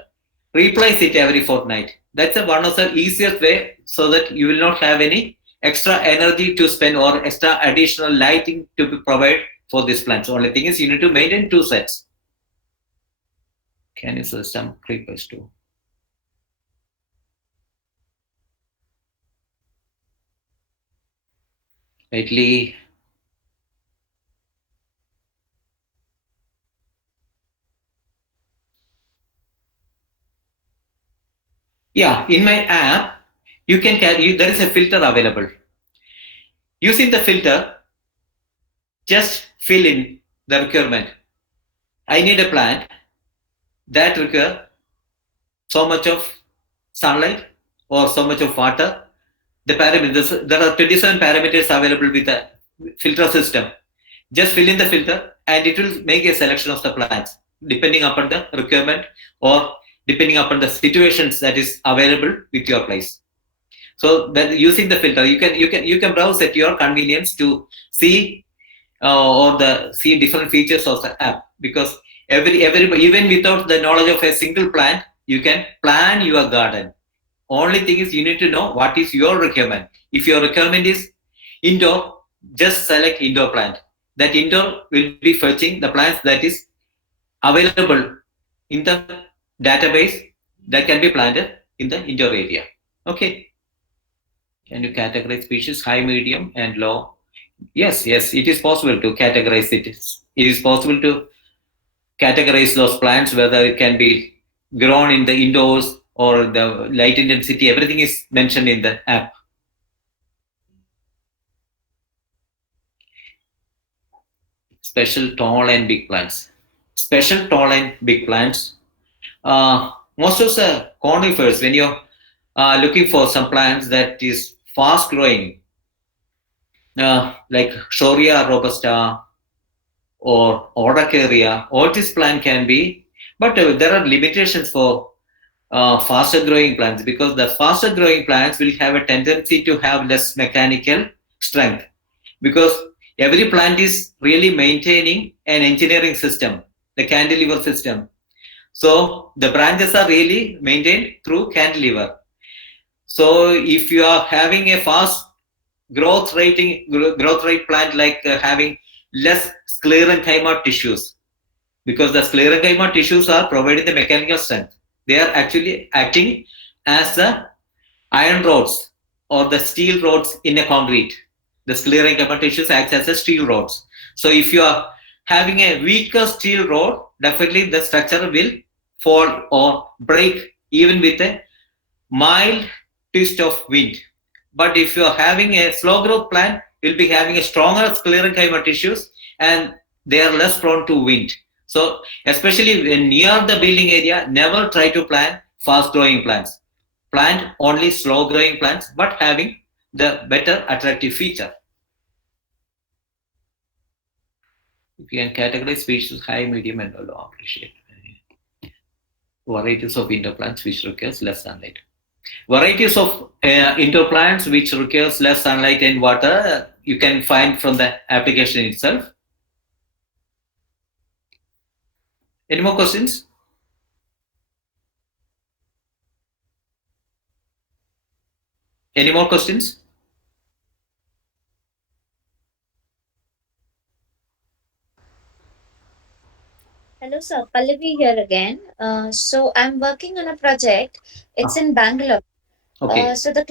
replace it every fortnight. That's one of the easiest way, so that you will not have any extra energy to spend or extra additional lighting to be provide for these plants. Only thing is you need to maintain two sets. Can you see some creepers too? Lately, yeah, in my app, you can there is a filter available. Using the filter, just fill in the requirement. I need a plant that require so much of sunlight or so much of water. The parameters, there are 27 parameters available with the filter system. Just fill in the filter and it will make a selection of the plants depending upon the requirement or depending upon the situations that is available with your place. So that using the filter, you can browse at your convenience to see see different features of the app, because every even without the knowledge of a single plant, you can plan your garden. Only thing is you need to know what is your requirement. If your requirement is indoor, just select indoor plant. That indoor will be fetching the plants that is available in the database that can be planted in the indoor area. Okay. Can you categorize species high, medium, and low? Yes, it is possible to categorize it. It is possible to categorize those plants, whether it can be grown in the indoors or the light intensity. Everything is mentioned in the app. Special tall and big plants. Special tall and big plants. Most of the conifers, when you're looking for some plants that is fast growing, like Shoria robusta or Orchidaria, all this plant can be, but there are limitations for faster growing plants, because the faster growing plants will have a tendency to have less mechanical strength, because every plant is really maintaining an engineering system, the cantilever system. So the branches are really maintained through cantilever. So if you are having a fast growth rate plant, like having less sclerenchyma tissues, because the sclerenchyma tissues are providing the mechanical strength. They are actually acting as the iron rods or the steel rods in a concrete. The sclerenchyma tissues act as a steel rods. So if you are having a weaker steel rod, definitely the structure will fall or break even with a mild twist of wind. But if you are having a slow growth plant, you'll be having a stronger sclerenchyma tissues and they are less prone to wind. So especially when near the building area, never try to plant fast growing plants. Plant only slow growing plants, but having the better attractive feature. If you can categorize species high, medium, and low, appreciate varieties of indoor plants which requires less sunlight. Varieties of indoor plants which requires less sunlight and water, you can find from the application itself. Any more questions? Any more questions? Hello, sir. Pallavi here again. So I'm working on a project. It's in Bangalore. Okay. So the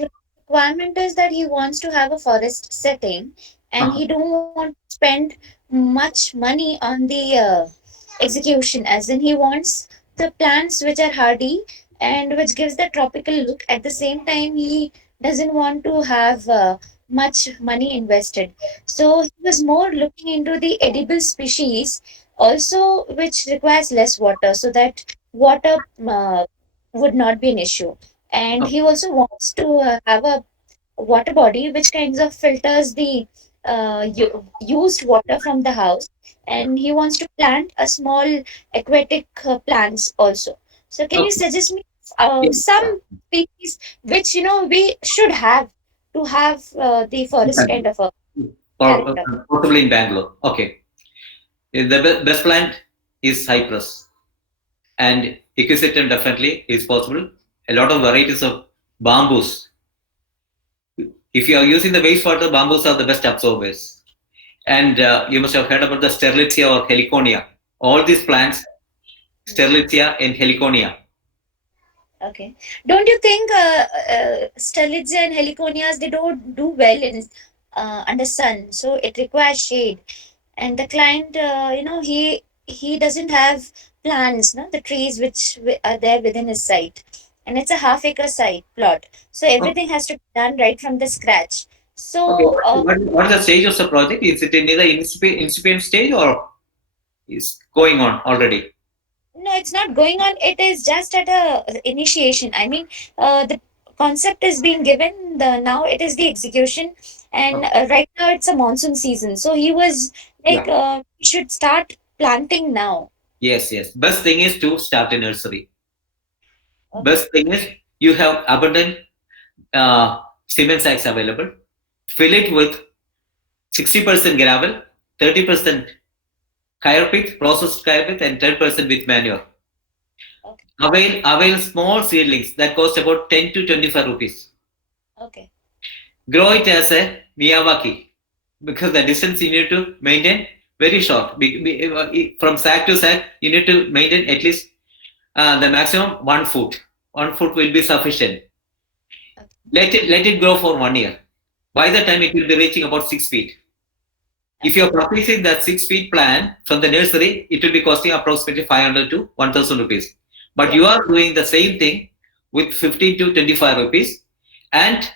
requirement is that he wants to have a forest setting, and he don't want to spend much money on the execution. As in, he wants the plants which are hardy and which gives the tropical look. At the same time, he doesn't want to have much money invested. So he was more looking into the edible species also, which requires less water, so that water would not be an issue. And Okay. he also wants to have a water body which kinds of filters the used water from the house, and he wants to plant a small aquatic plants also. So can you Okay. suggest me Yeah. some species which we should have to have the forest kind of a Or character? possibly in Bangalore. Okay. The best plant is cypress, and ecosystem definitely is possible. A lot of varieties of bamboos. If you are using the wastewater, bamboos are the best absorbers. And you must have heard about the Sterlitzia or Heliconia. All these plants, Sterlitzia and Heliconia. Okay. Don't you think Sterlitzia and Heliconias, they don't do well in under sun, so it requires shade. And the client, he doesn't have plants, no, the trees which are there within his site, and it's a half-acre site plot, so Okay. everything has to be done right from the scratch. Okay. So What is the stage of the project? Is it in the incipient stage or is going on already? no, it's not going on. It is just at a initiation. I mean, the concept is being given. The now it is the execution, and Okay. right now it's a monsoon season. So he was like, Yeah. we should start planting now. Yes, yes. Best thing is to start a nursery. Okay, Best thing is you have abundant cement sacks available. Fill it with 60% gravel, 30% coir processed coir and 10% with manure. okay, Avail small seedlings that cost about 10 to 25 rupees. okay, Grow it as a Miyawaki because the distance you need to maintain very short. From sack to sack, you need to maintain at least the maximum 1 foot. 1 foot will be sufficient. okay, Let it grow for 1 year. By the time it will be reaching about 6 feet. If you okay, are purchasing that 6 feet plant from the nursery, it will be costing approximately 500 to 1000 rupees. But yeah, you are doing the same thing with 15 to 25 rupees and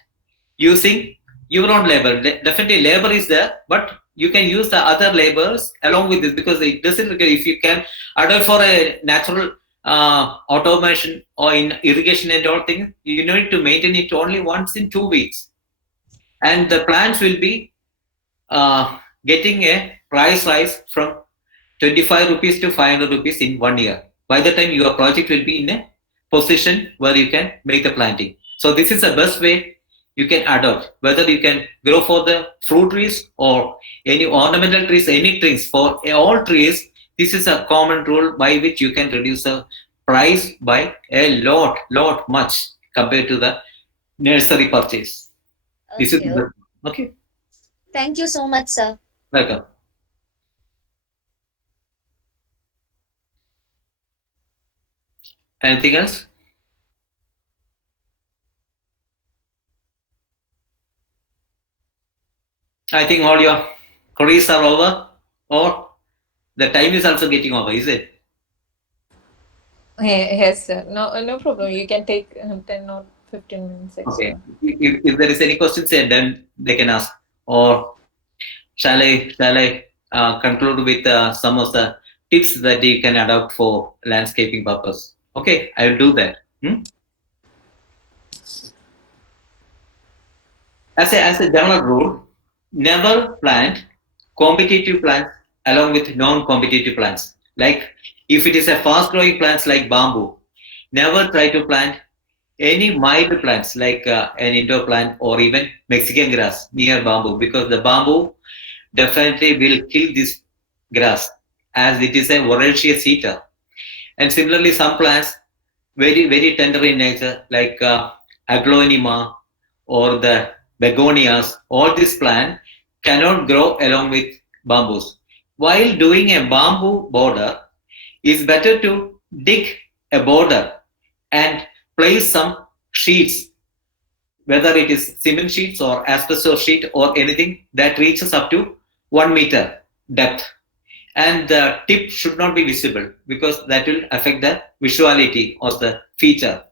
using your own labor. Definitely labor is there, but you can use the other labors along with this because it doesn't require, if you can adopt for a natural automation or in irrigation and all things, you need to maintain it only once in 2 weeks. And the plants will be getting a price rise from 25 rupees to 500 rupees in 1 year. By the time your project will be in a position where you can make the planting. So this is the best way you can adopt. Whether you can grow for the fruit trees or any ornamental trees, any trees, for all trees, this is a common rule by which you can reduce the price by a lot much compared to the nursery purchase. This is okay, the okay. best. Okay, Thank you so much, sir. welcome. Anything else? I think all your queries are over, or the time is also getting over, is it? Yes, sir. No, no problem. You can take 10 or 15 minutes Okay. extra. If there is any questions, then they can ask. Or shall I conclude with some of the tips that you can adopt for landscaping purpose? Okay, I will do that. As a general rule, never plant competitive plants along with non-competitive plants. Like if it is a fast-growing plants like bamboo, never try to plant any mild plants like an indoor plant or even Mexican grass near bamboo because the bamboo definitely will kill this grass as it is a voracious eater. And similarly, some plants very tender in nature like aglaonema or the begonias. All these plants cannot grow along with bamboos. While doing a bamboo border, it's better to dig a border and place some sheets, whether it is cement sheets or asbestos sheet or anything that reaches up to 1 meter depth. And the tip should not be visible because that will affect the visuality of the feature.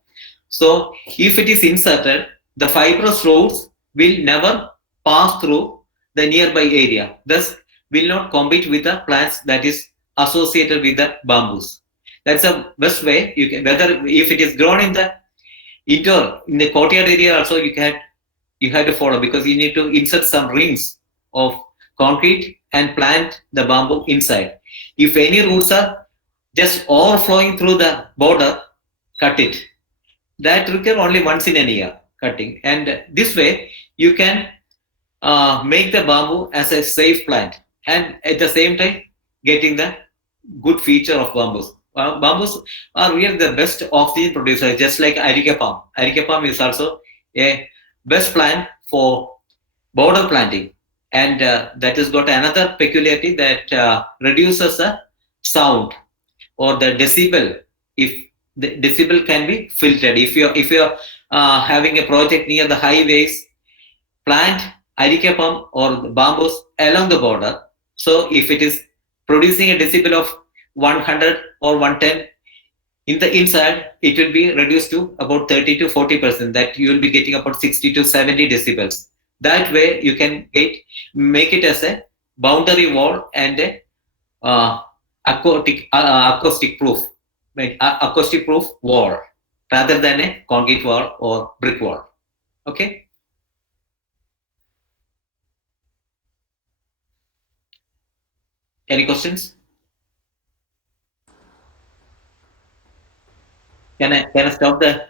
So if it is inserted, the fibrous roots will never pass through the nearby area, thus will not compete with the plants that is associated with the bamboos. That's the best way you can, whether if it is grown in the indoor, in the courtyard area also you have to follow, because you need to insert some rings of concrete and plant the bamboo inside. If any roots are just overflowing through the border, cut it. That require only once in a year cutting, and this way you can make the bamboo as a safe plant, and at the same time getting the good feature of bamboos. Bamboos are really the best oxygen producer, just like Areca palm. Areca palm is also a best plant for border planting, and that has got another peculiarity that reduces the sound or the decibel. If the decibel can be filtered, if you're having a project near the highways, plant areca palm or bamboos along the border. So if it is producing a decibel of 100 or 110, in the inside it will be reduced to about 30 to 40%. That you will be getting about 60 to 70 decibels. That way you can make it as a boundary wall and a acoustic proof wall rather than a concrete wall or brick wall. Okay. Any questions? Can I stop the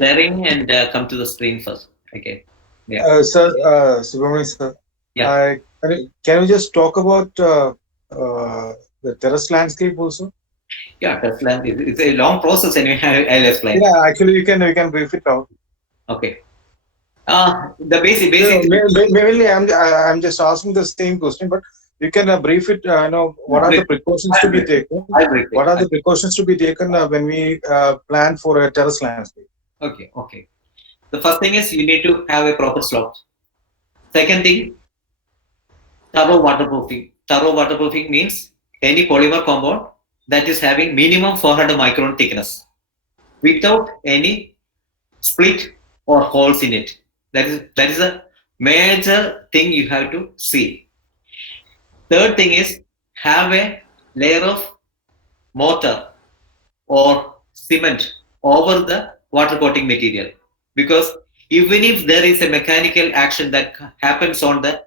sharing and come to the screen first? Okay. Yeah. Sir, Subramanian sir, Yeah. can we just talk about the terrace landscape also? Yeah, terrace land it's a long process, and I'll explain. Yeah, actually, you can brief it out. Okay. The basic. Mainly, I'm just asking the same question, but you can brief it. What are the precautions to be taken? What are the precautions to be taken when we plan for a terrace landscape? Okay. The first thing is you need to have a proper slope. Second thing, thorough waterproofing. Thorough waterproofing means any polymer compound that is having minimum 400 micron thickness without any split or holes in it. That is a major thing you have to see. Third thing is have a layer of mortar or cement over the water coating material, because even if there is a mechanical action that happens on the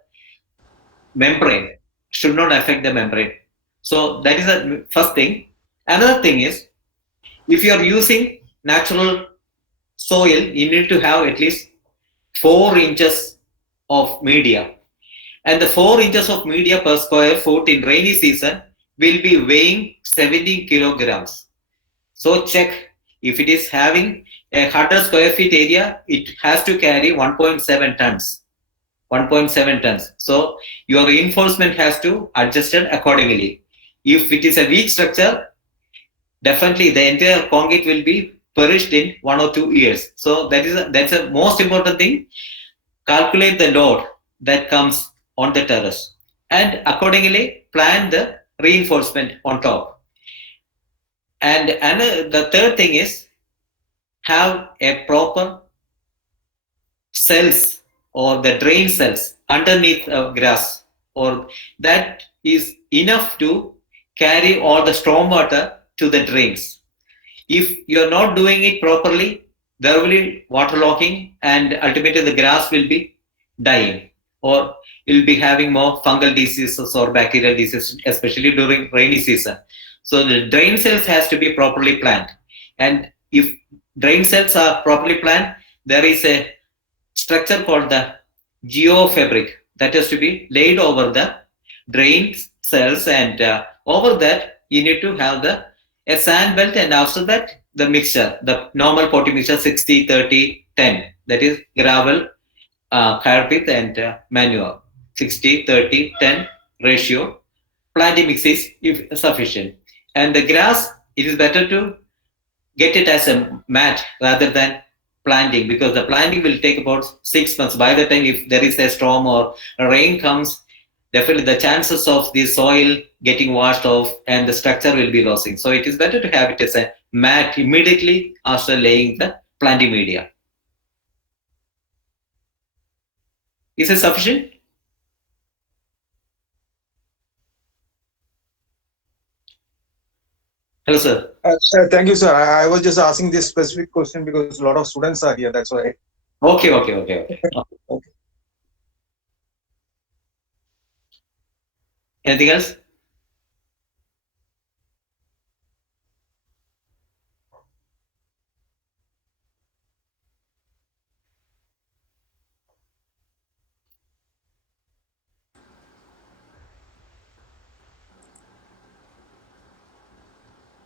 membrane, should not affect the membrane. So that is the first thing. Another thing is, if you are using natural soil, you need to have at least 4 inches of media, and the 4 inches of media per square foot in rainy season will be weighing 17 kilograms. So check, if it is having a 100 square feet area, it has to carry 1.7 tons. 1.7 tons. So your reinforcement has to adjusted accordingly. If it is a weak structure, definitely the entire concrete will be perished in 1 or 2 years. So that's a most important thing. Calculate the load that comes on the terrace and accordingly plan the reinforcement on top. And the third thing is have a proper cells or the drain cells underneath grass, or that is enough to carry all the storm water to the drains. If you're not doing it properly, there will be waterlogging and ultimately the grass will be dying, or you'll be having more fungal diseases or bacterial diseases, especially during rainy season. So the drain cells has to be properly planned, and if drain cells are properly planned, there is a structure called the geofabric that has to be laid over the drain cells, and over that you need to have a sand belt, and after that the mixture, the normal potting mixture 60-30-10, that is gravel, carpet and manure, 60-30-10 ratio. Planting mix is if sufficient, and the grass, it is better to get it as a mat rather than planting, because the planting will take about 6 months. By the time if there is a storm or rain comes, definitely the chances of the soil getting washed off and the structure will be losing. So it is better to have it as a mat immediately after laying the planting media. Is it sufficient? Hello, sir. Thank you, sir. I was just asking this specific question because a lot of students are here. That's why. Okay. Okay. Anything else?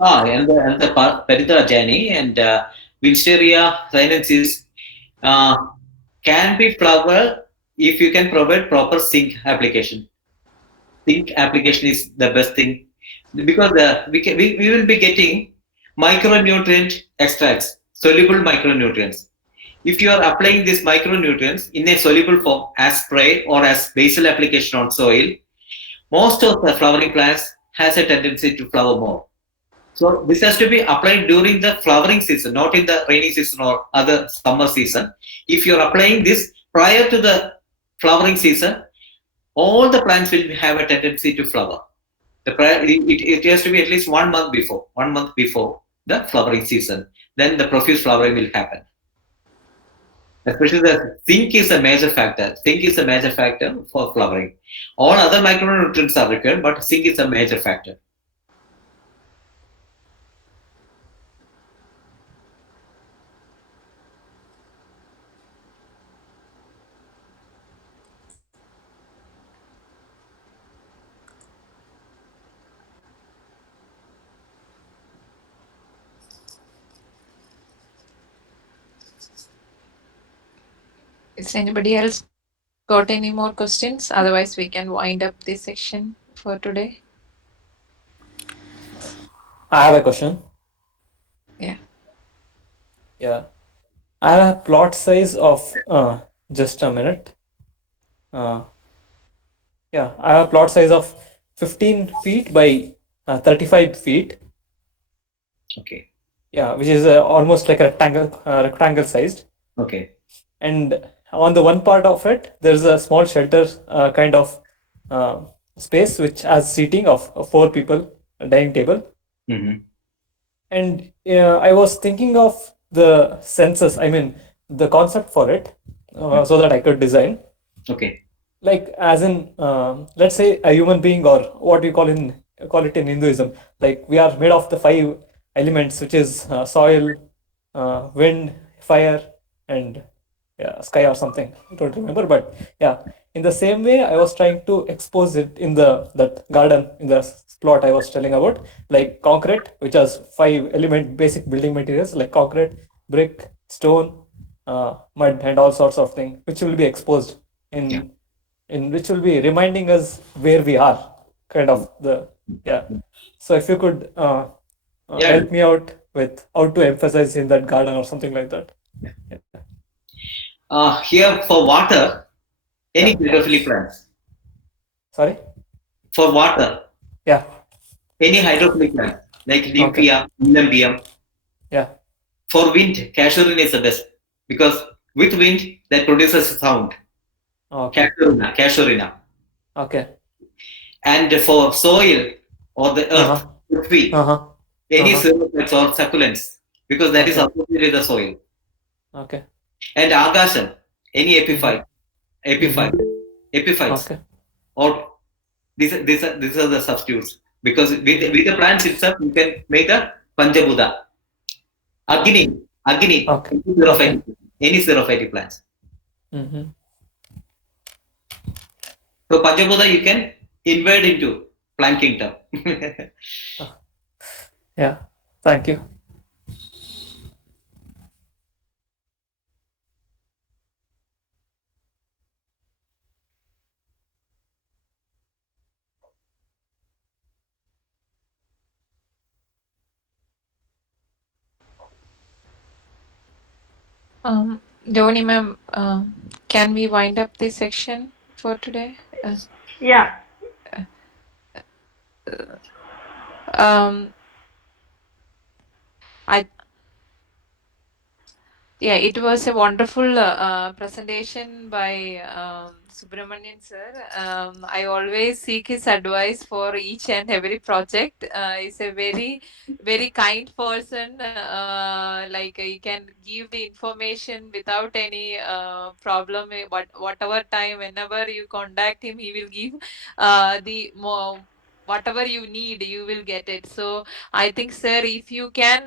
And the Parithrajani and Winsteria sinensis can be flower if you can provide proper zinc application. Zinc application is the best thing because we will be getting micronutrient extracts, soluble micronutrients. If you are applying these micronutrients in a soluble form as spray or as basal application on soil, most of the flowering plants has a tendency to flower more. So this has to be applied during the flowering season, not in the rainy season or other summer season. If you're applying this prior to the flowering season, all the plants will have a tendency to flower. It has to be at least 1 month before the flowering season. Then the profuse flowering will happen. Especially the zinc is a major factor. Zinc is a major factor for flowering. All other micronutrients are required, but zinc is a major factor. Is anybody else got any more questions? Otherwise, we can wind up this section for today. I have a question. Yeah. Yeah. I have a plot size of just a minute. Yeah, I have a plot size of 15 feet by 35 feet. Okay. Yeah, which is almost like a rectangle sized. Okay. And on the one part of it, there's a small shelter kind of space which has seating of 4 people, a dining table. Mm-hmm. And I was thinking of the census, I mean, the concept for it, so that I could design. Okay. Like, as in, let's say a human being, or what we call it in Hinduism, like we are made of the 5 elements, which is soil, wind, fire, and sky or something. I don't remember, but yeah. In the same way, I was trying to expose it in that garden in the plot I was telling about, like concrete, which has 5 element basic building materials like concrete, brick, stone, mud, and all sorts of things, which will be exposed in which will be reminding us where we are, kind of the yeah. So if you could help me out with how to emphasize in that garden or something like that. Here for water, any hydrophilic plants. Sorry? For water. Yeah. Any hydrophilic plants like Nymphaea, Limbium. Yeah. For wind, casuarina is the best because with wind that produces sound. Okay. Casuarina. Okay. And for soil or the earth, any xerophytes or succulents because that is associated with the soil. Okay. And agasham, any epiphytes, Okay. or these are the substitutes because with the plants itself you can make a panchabuddha. Agni, any xerophytic plants. Mm-hmm. So panchabuddha you can invade into plant kingdom. Yeah, thank you. Dhoni ma'am, can we wind up this section for today? Yeah. Um, I Yeah, it was a wonderful presentation by Subramanian sir. I always seek his advice for each and every project. He's a very kind person. Like he can give the information without any problem. Whatever time, whenever you contact him, he will give the more. Whatever you need, you will get it. So I think, sir, if you can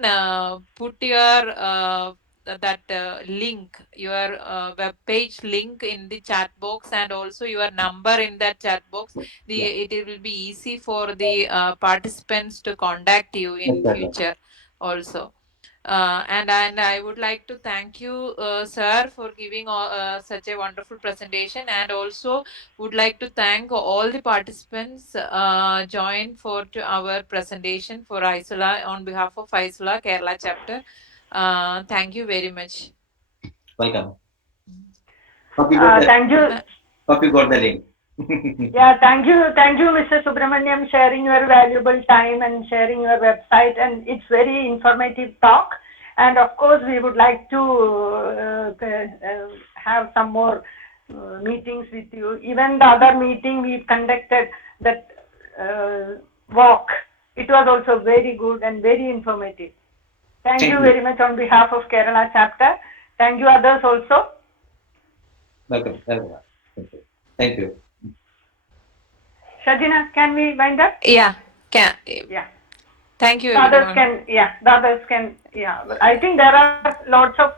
put your that link, your web page link in the chat box, and also your number in that chat box, it will be easy for the participants to contact you in Exactly. future also. And I would like to thank you, sir, for giving such a wonderful presentation, and also would like to thank all the participants joined for to our presentation for Isola on behalf of Isola Kerala chapter. Thank you very much. Welcome. Hope you got the, Thank you. hope you got the link. Yeah, thank you, Mr. Subramanian, sharing your valuable time and sharing your website, and it's very informative talk. And of course, we would like to have some more meetings with you. Even the other meeting we conducted, that walk, it was also very good and very informative. Thank you very much on behalf of Kerala chapter. Thank you others also. Welcome. Welcome. Thank you. Shajina, can we wind up? Yeah, can. Yeah. Thank you, The others everyone. can, yeah, the others can, yeah. But I think there are lots of,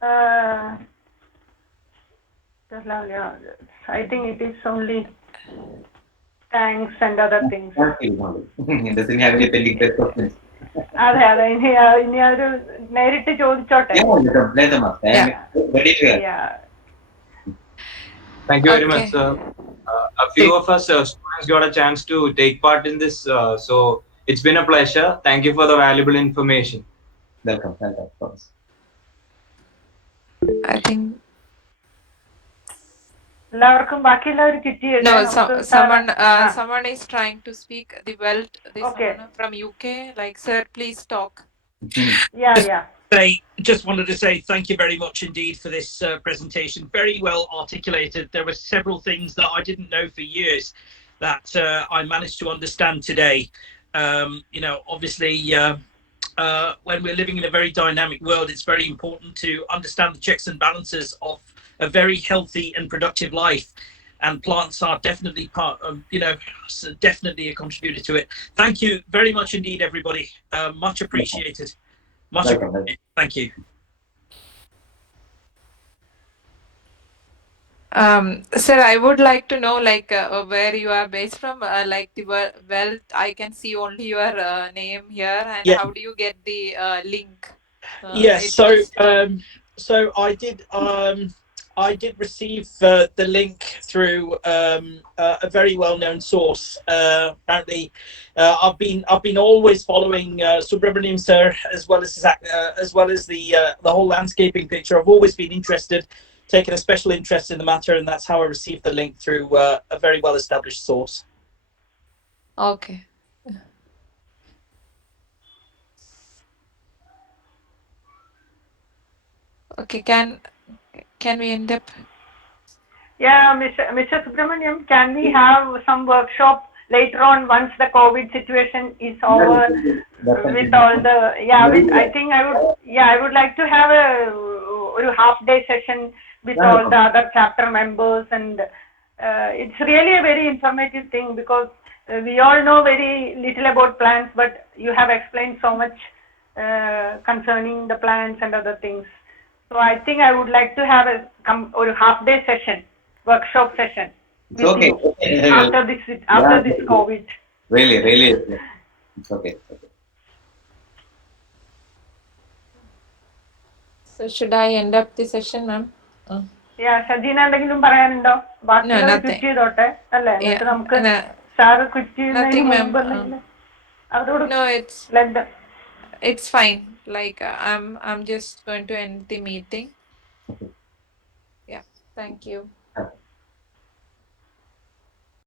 I think it is only thanks and other things. It doesn't have any pending questions. അതെ അതെ ഇനി ഒരു നേരിട്ട് ചോദിച്ചോട്ടെ. Yeah. Thank you very much, sir. A few of us students got a chance to take part in this, so it's been a pleasure. Thank you for the valuable information. Welcome. Welcome. I think. എല്ലാവർക്കും ബാക്കിയുള്ളവർ കിട്ടിയില്ലേ? No, someone is trying to speak. The Welt, this Okay. one from UK. Like, sir, please talk. Yeah. Just wanted to say thank you very much indeed for this presentation. Very well articulated. There were several things that I didn't know for years that I managed to understand today. Obviously, when we're living in a very dynamic world, it's very important to understand the checks and balances of a very healthy and productive life. And plants are definitely definitely a contributor to it. Thank you very much indeed, everybody. Much appreciated. Much appreciated. Thank you. Sir, I would like to know, like, where you are based from. Like the Welt, I can see only your name here, and Yeah. how do you get the link? Yes, so I did receive the link through a very well-known source. Apparently, I've been always following Subramanian sir as well as the whole landscaping picture. I've always been interested, taken a special interest in the matter, and that's how I received the link through a very well-established source. Okay. Okay, can we end up? Yeah, Mr. Subramanian, can we have some workshop later on once the COVID situation is over? With all the, I think I would like to have a half-day session with all the other chapter members, and it's really a very informative thing, because we all know very little about plants, but you have explained so much concerning the plants and other things. So I think I would like to have a half-day session, workshop session with you after this COVID. Really, it's okay. So should I end up the session, ma'am? Yeah, Shajina, എന്തെങ്കിലും പറയാനുണ്ടോ? ബാക്കിയുള്ളവർ quit ചെയ്തോട്ടെ അല്ലേ? എന്നിട്ട് നമുക്ക് sir quit ചെയ്യുന്നതിന് മുമ്പ് No, it's fine. Like, I'm just going to end the meeting. Yeah, thank you.